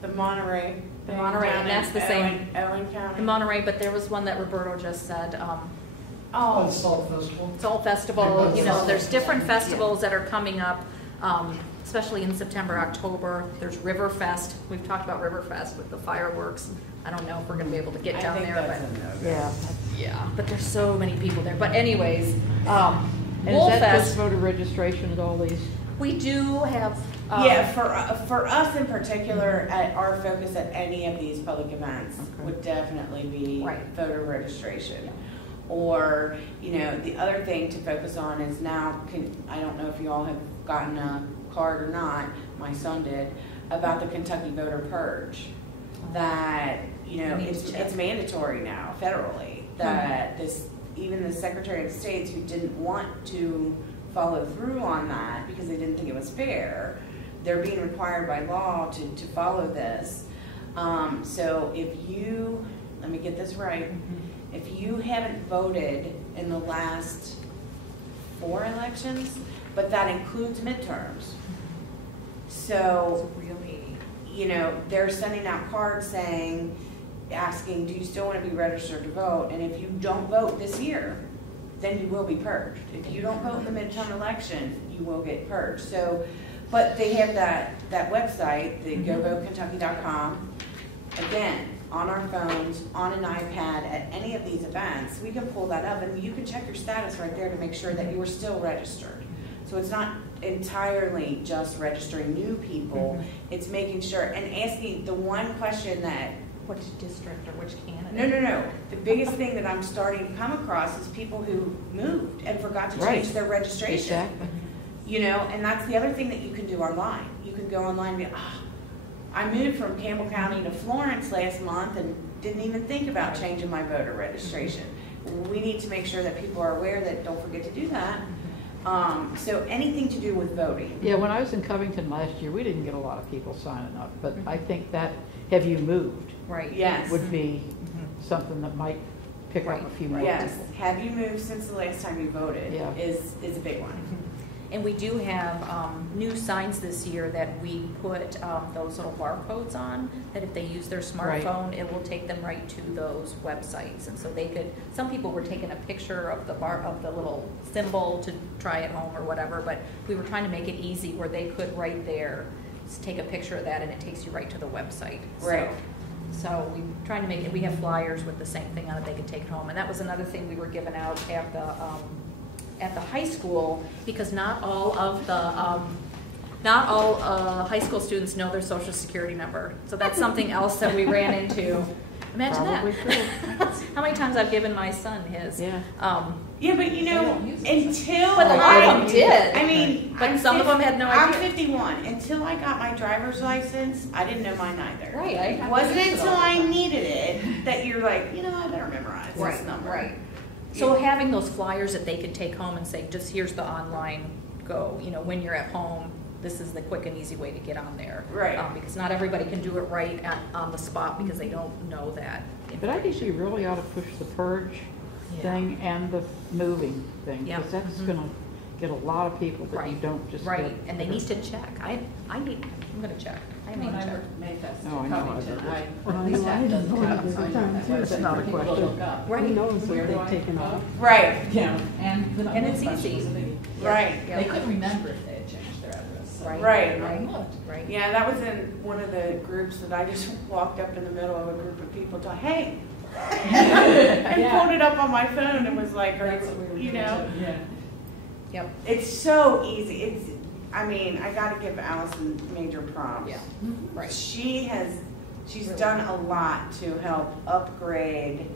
The Monterey. The Monterey, and that's the same. Owen County. In Monterey, but there was one that Roberto just said. The Salt Festival. Salt Festival. There's different festivals that are coming up. Especially in September, October. There's Riverfest. We've talked about Riverfest with the fireworks. I don't know if we're going to be able to get down there, but yeah, but there's so many people there. But anyways, And is that just voter registration at all these? We do have. For us in particular, our focus at any of these public events would definitely be voter registration. Or, the other thing to focus on is now, I don't know if you all have gotten a card or not, my son did, about the Kentucky voter purge. That, it's mandatory now federally, that even the Secretary of State who didn't want to follow through on that because they didn't think it was fair, they're being required by law to follow this. So if you, let me get this right, if you haven't voted in the last 4 elections, but that includes midterms. So, they're sending out cards asking, do you still want to be registered to vote? And if you don't vote this year, then you will be purged. If you don't vote in the midterm election, you will get purged. So, but they have that website, the govotekentucky.com. Again, on our phones, on an iPad, at any of these events, we can pull that up and you can check your status right there to make sure that you are still registered. So it's not entirely just registering new people, it's making sure and asking the one question that, which district or which candidate? No. The biggest thing that I'm starting to come across is people who moved and forgot to change their registration. Exactly. And that's the other thing that you can do online. You can go online and be, I moved from Campbell County to Florence last month and didn't even think about changing my voter registration. We need to make sure that people are aware that don't forget to do that. So anything to do with voting. Yeah, when I was in Covington last year, we didn't get a lot of people signing up, but I think that have you moved? Right. Yes. Would be something that might pick up a few more Yes. people. Have you moved since the last time you voted is a big one. And we do have new signs this year that we put those little barcodes on, that if they use their smartphone, it will take them right to those websites. And so they could, some people were taking a picture of the little symbol to try at home or whatever, but we were trying to make it easy where they could right there take a picture of that and it takes you right to the website. Right. So we trying to make it, we have flyers with the same thing on it they could take home. And that was another thing we were giving out at the high school, because not all high school students know their social security number. So that's something else that we ran into. Imagine Probably that. How many times I've given my son his. Yeah. Yeah, but until But a lot of them did. I mean, but some of them had no idea. I'm 51. Until I got my driver's license, I didn't know mine either. Right. It wasn't until I needed it that you're like, I better memorize this number. Right. So having those flyers that they could take home and say, just here's the online go, when you're at home, this is the quick and easy way to get on there. Right. Because not everybody can do it right on the spot because they don't know that. But I think you really ought to push the purge thing and the moving thing, because that's going to get a lot of people that you Right. don't just Right, get. and they need to check. I'm gonna check. I need When to I check. worked Mayfest Oh, I in know, Covington, I Well, I, I the know, I staff didn't doesn't know come it out at and the sign time, on that too. website That's not for a people to question. look up. Right. Who knows Where what do they've I taken go? off? Right, Yeah, and the And it's bunch easy. was a biggie. right, They couldn't remember if they had changed their address. So Right. Right. I looked. Right. yeah, that was in one of the groups that I just walked up in the middle of a group of people to, hey, and Yeah. pulled it up on my phone and was like, That's what we were you doing know, too. Yeah. Yep. it's so easy. I mean, I gotta give Allison major props. Yeah. Right. She's Really. done a lot to help upgrade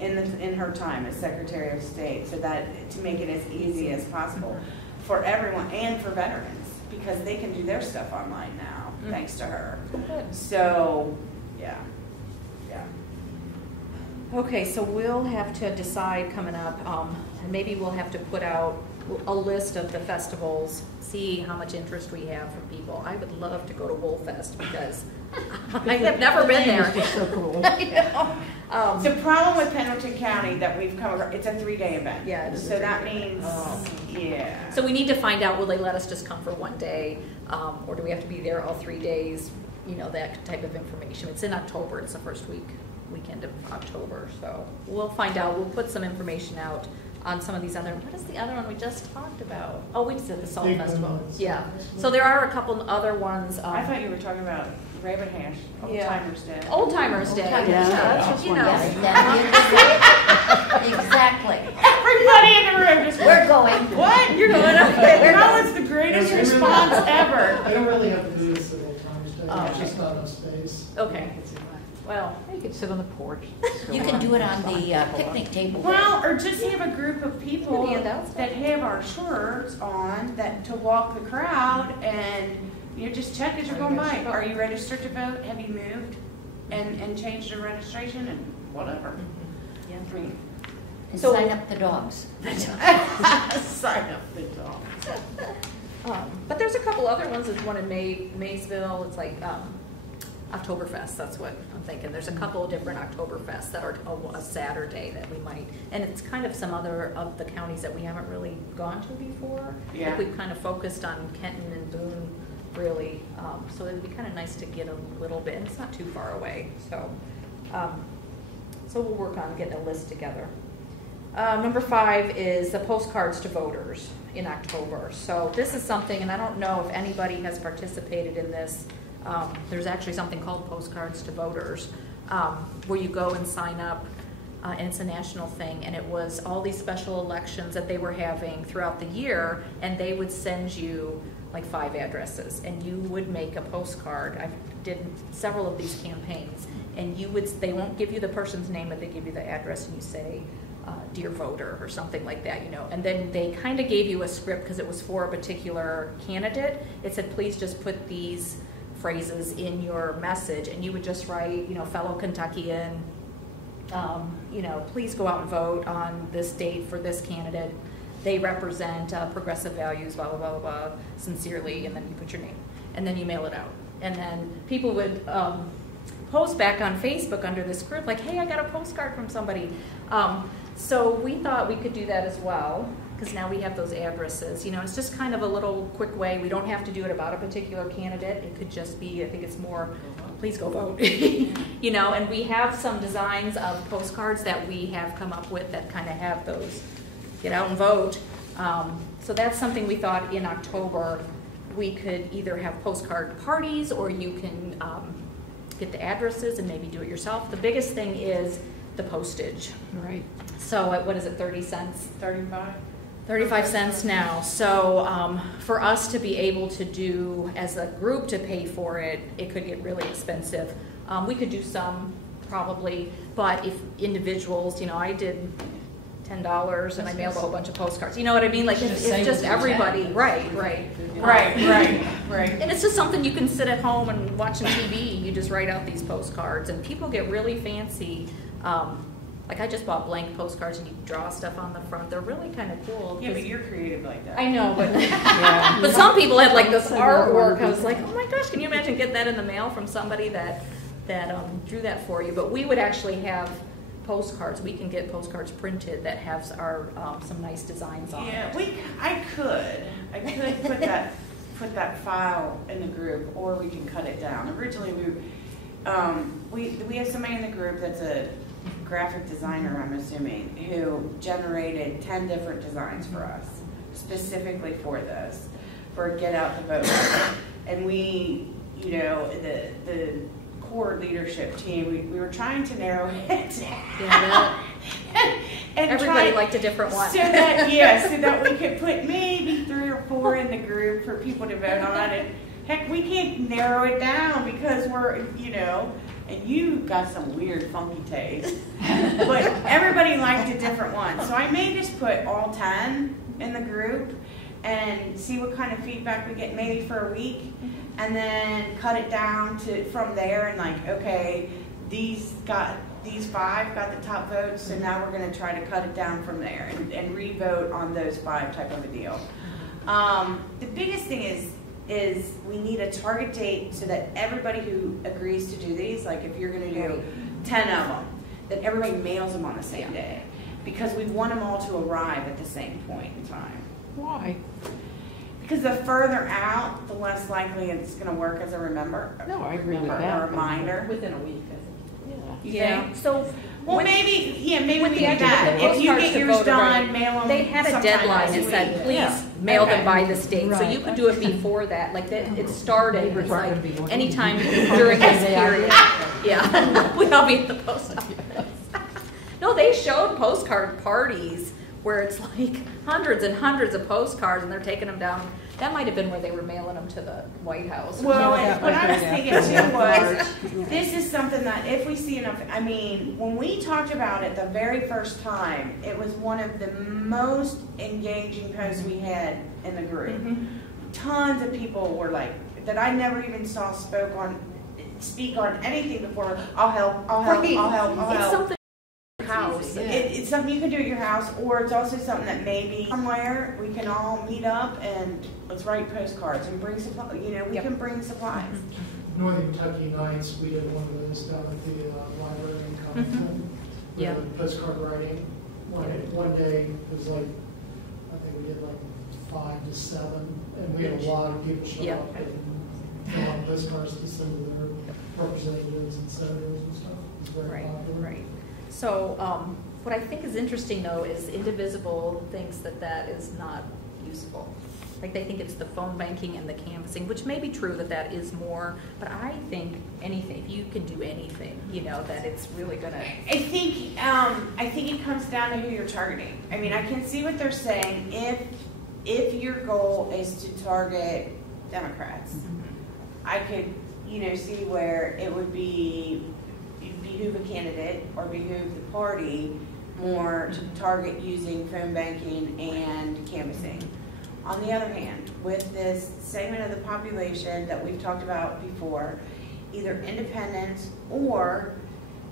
in her time as Secretary of State, so that to make it as easy as possible for everyone and for veterans, because they can do their stuff online now, thanks to her. Good. So, yeah. Okay, so we'll have to decide coming up, and maybe we'll have to put out a list of the festivals, see how much interest we have from people. I would love to go to Wool Fest because I have never been there. It's so cool. The problem with Pendleton County that we've come across, it's a 3-day event. Yeah, it is a So that 3-day means, Oh. yeah. So we need to find out, will they let us just come for one day, or do we have to be there all 3 days? You know, that type of information. It's in October, it's the first weekend of October, so we'll find out. We'll put some information out on some of these other, what is the other one we just talked about? Oh, we just did the Salt Big Festival. ones. Yeah, so there are a couple other ones. I thought you were talking about Raven Hash, Old Yeah. Timers Day. Old Timers Day. Old Timers Yeah, Day. that's just You one know. Yes, day. that is, exactly. Everybody in the room just We're going. what? You're going up there. That was the greatest response ever. I don't really have to do this at all times, Oh, it's just not enough space. Okay, well, You could sit on the porch. You can do it on the picnic table. Well, or just have a group of people Handouts. that have our shirts on that to walk the crowd and you just check as you're going by. Are you registered to vote? Have you moved? And changed your registration and whatever. yeah. I mean, And So- sign up the dogs. sign up the dog. But there's a couple other ones. There's one in Maysville. It's like Oktoberfest. That's what I'm thinking. There's a couple of different Oktoberfests that are a Saturday that we might, and it's kind of some other of the counties that we haven't really gone to before. Yeah. Like we've kind of focused on Kenton and Boone, really. So it'd be kind of nice to get a little bit. And it's not too far away. So we'll work on getting a list together. Number 5 is the postcards to voters in October. So this is something, and I don't know if anybody has participated in this. There's actually something called Postcards to Voters, where you go and sign up, and it's a national thing, and it was all these special elections that they were having throughout the year, and they would send you like 5 addresses, and you would make a postcard. I did several of these campaigns, and they won't give you the person's name, but they give you the address, and you say, dear voter, or something like that, you know. And then they kind of gave you a script because it was for a particular candidate. It said, please just put these phrases in your message, and you would just write, you know, fellow Kentuckian, you know, please go out and vote on this date for this candidate. They represent progressive values, blah, blah, blah, blah, blah, sincerely, and then you put your name. And then you mail it out. And then people would post back on Facebook under this group, like, hey, I got a postcard from somebody. So we thought we could do that as well, because now we have those addresses. You know, it's just kind of a little quick way. We don't have to do it about a particular candidate. It could just be, I think it's more, please go vote. You know, and we have some designs of postcards that we have come up with that kind of have those, get out and vote. So that's something we thought in October we could either have postcard parties, or you can get the addresses and maybe do it yourself. The biggest thing is the postage. Right. So what is it, 30 cents? 35? 35 cents now. So for us to be able to do, as a group to pay for it, it could get really expensive. We could do some, probably, but if individuals, you know, I did $10 and I mailed a whole bunch of postcards. You know what I mean? Like, it's just everybody. Right. And it's just something you can sit at home and watching TV. You just write out these postcards, and people get really fancy. Like, I just bought blank postcards, and you draw stuff on the front. They're really kind of cool. Yeah, but you're creative like that. I know, but Yeah. but some people had like this artwork. I was like, oh my gosh, can you imagine getting that in the mail from somebody that drew that for you? But we would actually have postcards, we can get postcards printed that have our, some nice designs on it. Yeah, I could put that file in the group, or we can cut it down. Originally, we have somebody in the group that's a graphic designer, I'm assuming, who generated 10 different designs for us, specifically for this, for Get Out the Vote. And we, you know, the core leadership team, we were trying to narrow it down. Yeah, and everybody liked a different one. So that we could put maybe 3 or 4 in the group for people to vote on. And heck, we can't narrow it down because we're, you know, and you got some weird funky taste. But everybody liked a different one. So I may just put all 10 in the group and see what kind of feedback we get, maybe for a week, and then cut it down to from there, and like, okay, these 5 got the top votes, so now we're going to try to cut it down from there and re-vote on those 5 type of a deal. The biggest thing is we need a target date so that everybody who agrees to do these, like if you're going to do 10 of them, that everybody mails them on the same day, because we want them all to arrive at the same point in time. Why? Because the further out, the less likely it's going to work as a remember. No, I agree with remember, that. A reminder. Within a week, I think. You Yeah, think? so. Well, with- maybe we with do the idea that. that If you postcards get to yours vote done, already, mail them. They had a sometime deadline this that said, week. please Yeah. mail Okay. them by this date, so you Right. could do it before that, like that, it started, Neighbors it's aren't like, gonna be going, anytime "Ooh, during this they are." period. Yeah, we'll all be at the post office. No, they showed postcard parties where it's like hundreds and hundreds of postcards, and they're taking them down. That might have been where they were mailing them to the White House. Well, Yeah, and what I was yeah. thinking too was, Yeah. this is something that if we see enough, I mean, when we talked about it the very first time, it was one of the most engaging posts we had in the group. Mhm. Tons of people were like, that I never even saw speak on anything before. I'll help, I'll help, Right. I'll help, I'll It's help. something house. Yeah. It's something you can do at your house, or it's also something that maybe somewhere we can all meet up and let's write postcards and bring supplies. You know, we Yep. can bring supplies. Northern Kentucky Nights, we did one of those down at the library in Covington. Yeah. With postcard writing. One day, it was like, I think we did like 5 to 7, and we had a lot of people show Yeah. up and fill out postcards to send to their representatives and senators and stuff. It was very Right, popular. right. So, what I think is interesting though is Indivisible thinks that that is not useful. Like they think it's the phone banking and the canvassing, which may be true that that is more, but I think anything, if you can do anything, you know, that it's really gonna. I think it comes down to who you're targeting. I mean, I can see what they're saying. If your goal is to target Democrats, I could, you know, see where it would behoove a candidate or behoove the party more to target using phone banking and canvassing. On the other hand, with this segment of the population that we've talked about before, either independents or,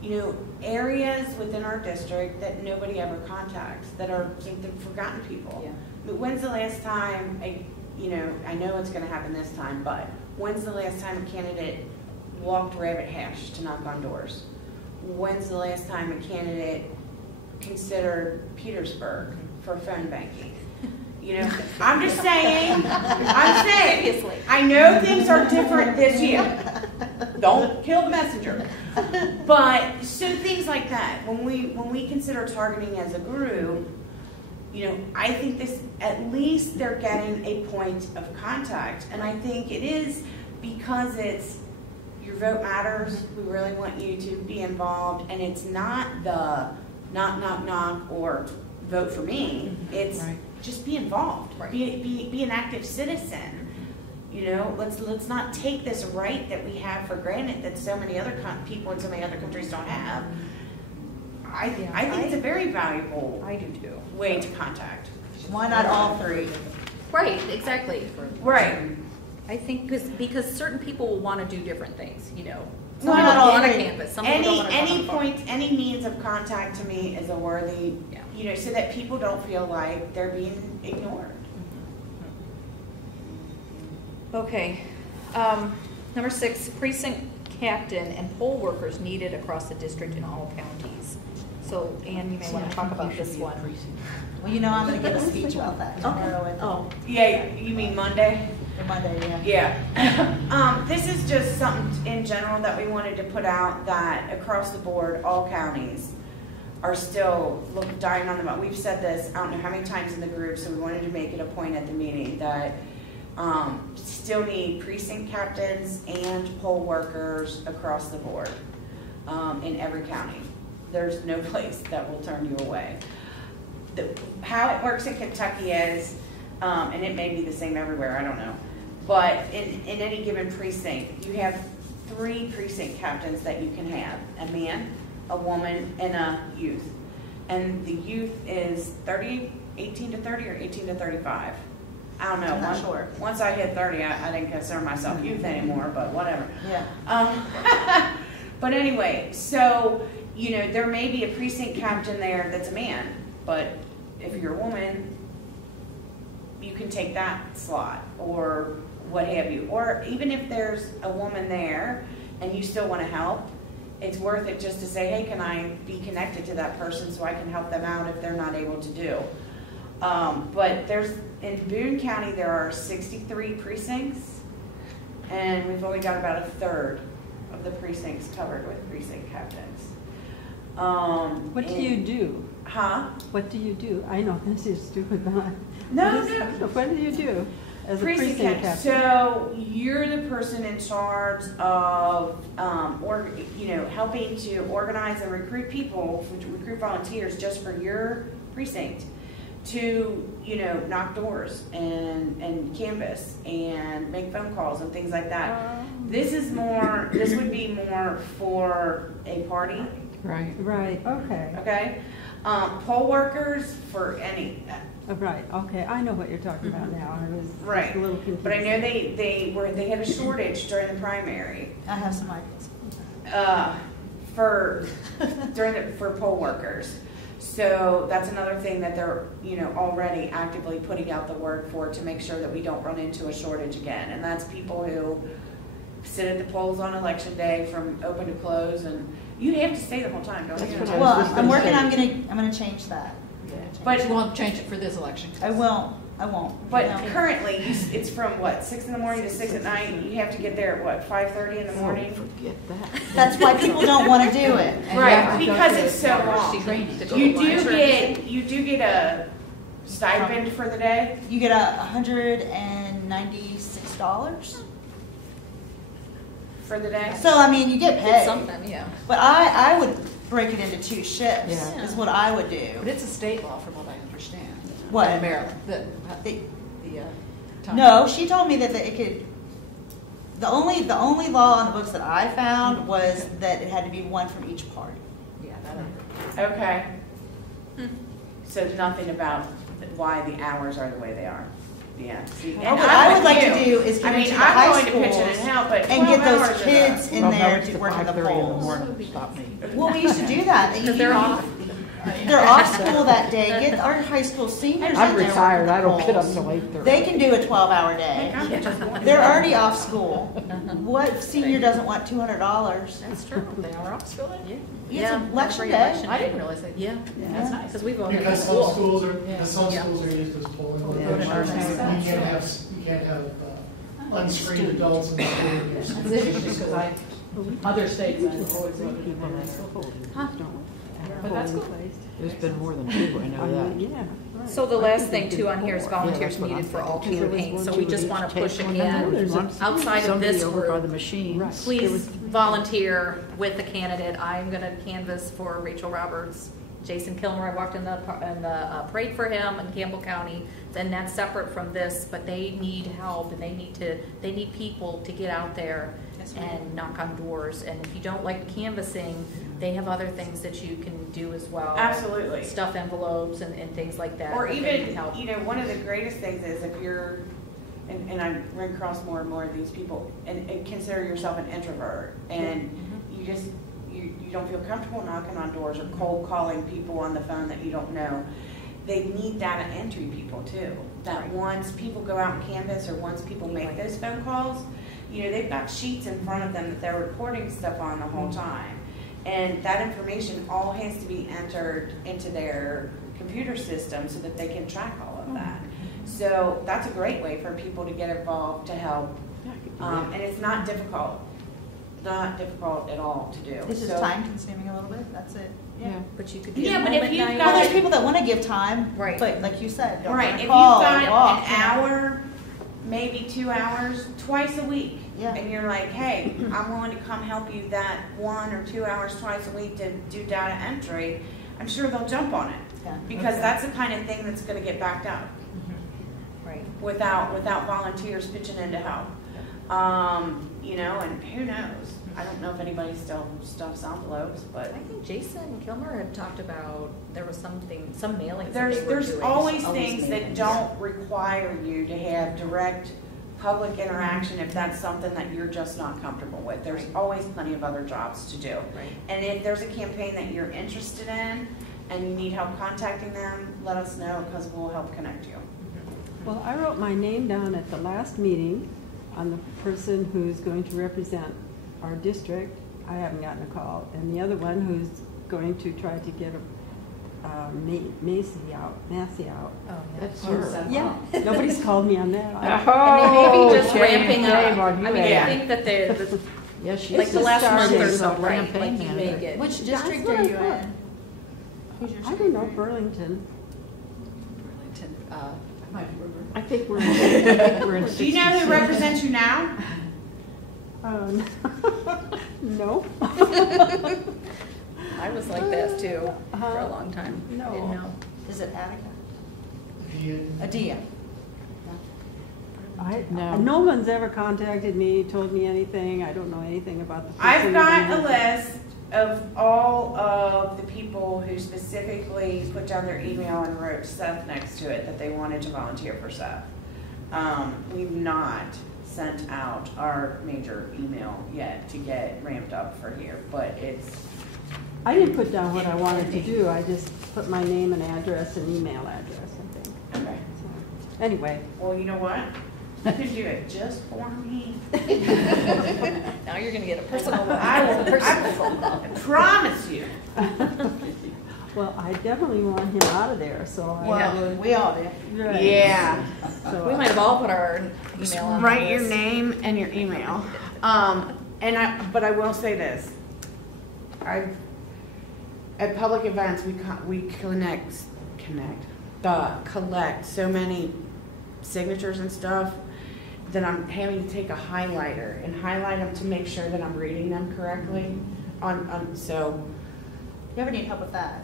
you know, areas within our district that nobody ever contacts, that are like the forgotten people. Yeah. But when's the last time, I know it's going to happen this time, but when's the last time a candidate walked Rabbit Hash to knock on doors? When's the last time a candidate considered Petersburg for phone banking? You know, I'm just saying, Seriously. I know things are different this year. Don't kill the messenger. But so things like that, when we consider targeting as a group, you know, I think this, at least they're getting a point of contact. And I think it is because it's your vote matters. We really want you to be involved. And it's not the knock or vote for me. It's Right. just be involved. Right. Be an active citizen. You know, let's not take this right that we have for granted that so many other people in so many other countries don't have. I think it's a very valuable I do too. way to contact. Why not all 3? Right, exactly. Right. I think because certain people will want to do different things, you know. Some Well, people not want all to three. canvas, some people don't want to Any point, any means of contact to me is a worthy, Yeah. you know, so that people don't feel like they're being ignored. Okay. Number 6, precinct captain and poll workers needed across the district in all counties. So Anne, you may want to talk about this one. Well, you know, I'm gonna give a speech about that tomorrow at Oh, Yeah, you mean Monday? the Monday, yeah. Yeah. This is just something in general that we wanted to put out, that across the board, all counties are still dying on the bone. We've said this, I don't know how many times in the group, so we wanted to make it a point at the meeting that still need precinct captains and poll workers across the board in every county. There's no place that will turn you away. How it works in Kentucky is, and it may be the same everywhere, I don't know, but in any given precinct, you have 3 precinct captains that you can have: a man, a woman, and a youth. And the youth is 18 to 30 or 18 to 35. I don't know. I'm not sure. Once I hit 30, I didn't consider myself youth anymore, but whatever. Yeah. But anyway, so, you know, there may be a precinct captain there that's a man, but if you're a woman, you can take that slot or what have you. Or even if there's a woman there and you still want to help, it's worth it just to say, hey, can I be connected to that person so I can help them out if they're not able to do. But in Boone County, there are 63 precincts, and we've only got about a third of the precincts covered with precinct captains. What do you do? Huh? What do you do? I know this is stupid, but No. what do you do as a precinct captain? So you're the person in charge of, helping to organize and recruit people, recruit volunteers just for your precinct to, knock doors and canvass and make phone calls and things like that. This would be more for a party. Right. Right, okay. Okay? Poll workers for any. Right, okay, I know what you're talking about now. I was Right. just a little confused. But I know they had a shortage during the primary I have some ideas. for poll workers. So that's another thing that they're already actively putting out the word for, to make sure that we don't run into a shortage again. And that's people who sit at the polls on election day from open to close, and you have to stay the whole time, don't you? Well, I'm working, I'm gonna change that. But You won't change it for this election. I won't. But No. currently, it's from 6 in the morning to 6 at night. You have to get there at 5:30 in the morning. Forget that. That's why people don't wanna do it. Right, because it's so long. training to go You to do lunch. get a stipend for the day. You get $196. For the day. So, I mean, you get It's paid. something, yeah. But I would break it into 2 shifts, Yeah. is what I would do. But it's a state law from what I understand. What? In Maryland, The- time. No, she told me that it could, the only law in the books that I found was that it had to be one from each party. Yeah, that I heard. Okay. So nothing about why the hours are the way they are. Yeah. See, Well, and what I'm I would with like you. to do is I get mean, into the I'm high going to pitch in schools and help, but and get 12 hours those is kids a- in Well, there no, it's to work in the 5:30 in the polls. morning. Stop me. Well, we used to do that. Because they're off. They're off school that day. Get our high school seniors in there. I'm retired, working I don't the get up polls. till 8:30. They can do a 12-hour day. I'm just wondering. They're already off school. What senior doesn't want $200? That's true. They are off school then? Yeah. It's election every day. election I didn't realize that. Yeah, that's nice, because we voted in Because some school. schools are, Yeah. because some Yeah. schools are used as polling voted locations. in our You can't have unscreened adults in the school. It's interesting because other states, I've always voted in Maryland. But that's cool. There's been more than 2, I know that. Yeah. right. So the last thing too on here is Yeah, volunteers that's what needed I'm for all thinking. There was campaigns, so one, we two just of want each to push take one. I know there's again, outside of somebody this over by the group. machine. Right. Please volunteer with the candidate. I'm gonna canvass for Rachel Roberts. Jason Kilmer, I walked in the parade for him in Campbell County. Then that's separate from this, but they need help and they need people to get out there and knock on doors. And if you don't like canvassing, they have other things that you can do as well. Absolutely. Stuff envelopes and things like that. Or that they need even, help. one of the greatest things is if you're, and I run across more and more of these people, and consider yourself an introvert, and you just, you don't feel comfortable knocking on doors or cold calling people on the phone that you don't know. They need data entry people too. That once people go out and canvass or once people make those phone calls, they've got sheets in front of them that they're recording stuff on the whole time. And that information all has to be entered into their computer system so that they can track all of that. So that's a great way for people to get involved to help. And it's not difficult at all to do. It's just So- time consuming a little bit, that's it. Yeah. But you could do Yeah, a but if moment you've night. got- Well, there's people that want to give time, Right. but like you said, don't Right, wanna if you've call or got walk, an you know. hour, maybe 2 hours, twice a week, Yeah. and you're like, hey, I'm willing to come help you that 1 or 2 hours twice a week to do data entry, I'm sure they'll jump on it. Yeah. Because that's the kind of thing that's gonna get backed up Right. without volunteers pitching in to help. You know, and who knows? I don't know if anybody still stuffs envelopes, but I think Jason Kilmer had talked about, there was some mailings that there's they were doing. there's always things mailings. that don't require you to have direct public interaction if that's something that you're just not comfortable with. There's always plenty of other jobs to do. Right. And if there's a campaign that you're interested in and you need help contacting them, let us know because we'll help connect you. Well, I wrote my name down at the last meeting on the person who's going to represent our district. I haven't gotten a call. And the other one who's going to try to get Macy out. Oh, yeah. That's her. Yeah, nobody's called me on that. And maybe just shame, ramping up. shame on I you, mean, I Ann. think that the Yeah, she's like the just last month started or as so, a right? campaign Like you manager. make it. Which That's district what are I you thought. in? Who's your I don't know, Burlington. Burlington, I think we're in Do you know who 66. represents you now? No. I was like that too for a Uh-huh. long time. No. I didn't know. Is it Attica? Ian, Adia. No one's ever contacted me, told me anything. I don't know anything about the. I've got a facility. list of all of the people who specifically put down their email and wrote Seth next to it that they wanted to volunteer for Seth. We've not sent out our major email yet to get ramped up for here, but it's, I didn't put down what I wanted to do. I just put my name and address and email address, I think. okay. So, anyway, Well, you know what? You can do it just for me. Now you're gonna get a personal one. I will, Personal phone call. I promise you. well, I definitely want him out of there, so I Well, would. we all do. Right. Yeah. So, We might have all put our email on the Write your list. name and your email. But I will say this. At public events, we collect so many signatures and stuff that I'm having to take a highlighter and highlight them to make sure that I'm reading them correctly. So, You ever need help with that?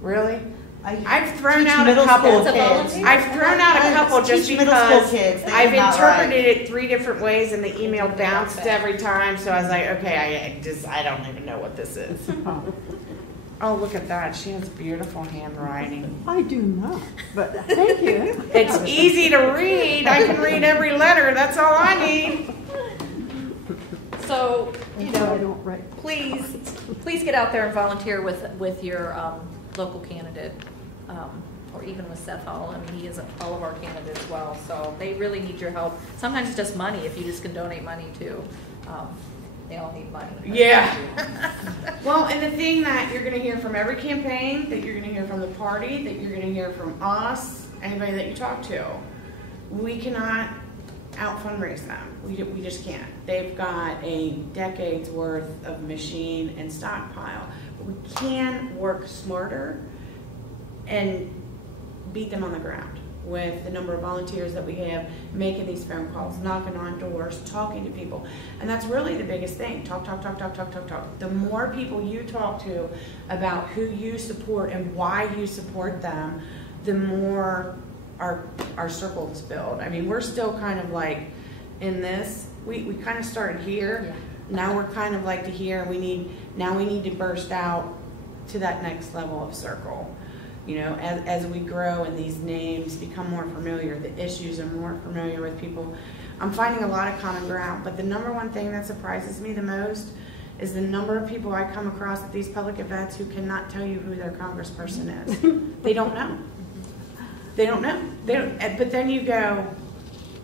really? I I've thrown teach out a middle couple. school That's a kids. volunteer? I've thrown out a I couple just teach middle school because kids. They I've do not interpreted write. it 3 different ways and the email bounced every time. So I was like, okay, I don't even know what this is. Oh, look at that. She has beautiful handwriting. I do not, but thank you. It's easy to read. I can read every letter. That's all I need. So, you That's why I know, don't write. please get out there and volunteer with your local candidate, or even with Seth Hall. I mean, he is all of our candidates as well, so they really need your help. Sometimes it's just money, if you just can donate money too. They all need money. Yeah. Well, and the thing that you're going to hear from every campaign, that you're going to hear from the party, that you're going to hear from us, anybody that you talk to, we cannot out fundraise them. We just can't. They've got a decade's worth of machine and stockpile. But we can work smarter and beat them on the ground with the number of volunteers that we have, making these phone calls, knocking on doors, talking to people. And that's really the biggest thing. Talk. The more people you talk to about who you support and why you support them, the more our circles build. I mean, we're still kind of like in this, we kind of started here. Yeah. Now we're kind of like to here. We need to burst out to that next level of circle. You know, as we grow and these names become more familiar, the issues are more familiar with people. I'm finding a lot of common ground, but the number one thing that surprises me the most is the number of people I come across at these public events who cannot tell you who their congressperson is. They don't know. They don't know. But then you go,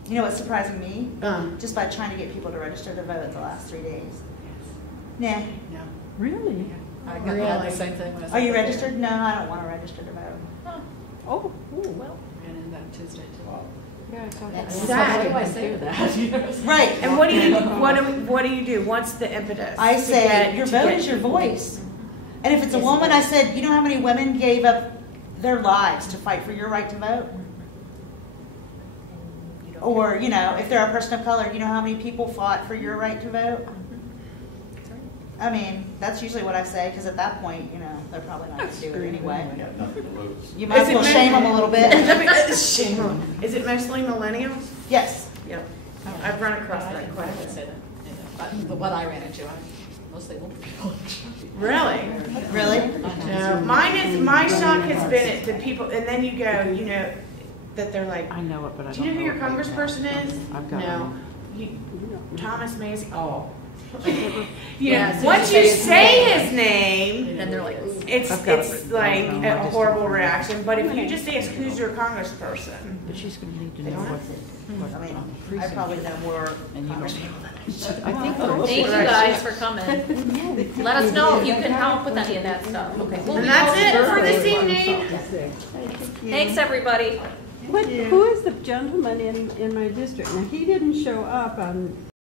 You know what's surprising me? uh, Just by trying to get people to register to vote the last 3 days. Nah. no. Really? I got the same thing. when I was Are you up there. registered? No, I don't want to register to vote. Oh, Well, ran into that Tuesday too. Wow. Yeah, I thought That's that. sad. Why do I say that? You know? Right. And what do you do? What's the impetus? I to say, get- your to vote get is your people? voice. And if it's a woman, I said, you know how many women gave up their lives to fight for your right to vote? Or, you know, if they're a person of color, you know how many people fought for your right to vote? I mean, that's usually what I say, because at that point, you know, they're probably not going to do it We anyway. got nothing to lose. You might as well shame them a little bit. Shame on. Is it mostly millennials? Yes. Yep. I've run across I that would quite a bit. say that. But what I ran into, mostly older people. Really? Really? No, my shock has been at the people, and then you go, you know, that they're like, I know it, but I do don't you know who your it. congressperson is? I've got No. one. You, Thomas Macy, oh. Yeah, Yeah, so once you you say his say name. his name, And they're like, ooh. it's I've got it it's written like down. a I just horrible don't remember. reaction, but if you just ask who's your congressperson, But she's gonna need to They know don't what, have I mean, I precinct probably you're know in. more And you don't congresspeople than I should. I think Thank you guys for coming. Let us know if you can help with any of that stuff. Okay. We'll and be that's posting it for early. this evening. Thanks, everybody. But who is the gentleman in my district? Now, he didn't show up on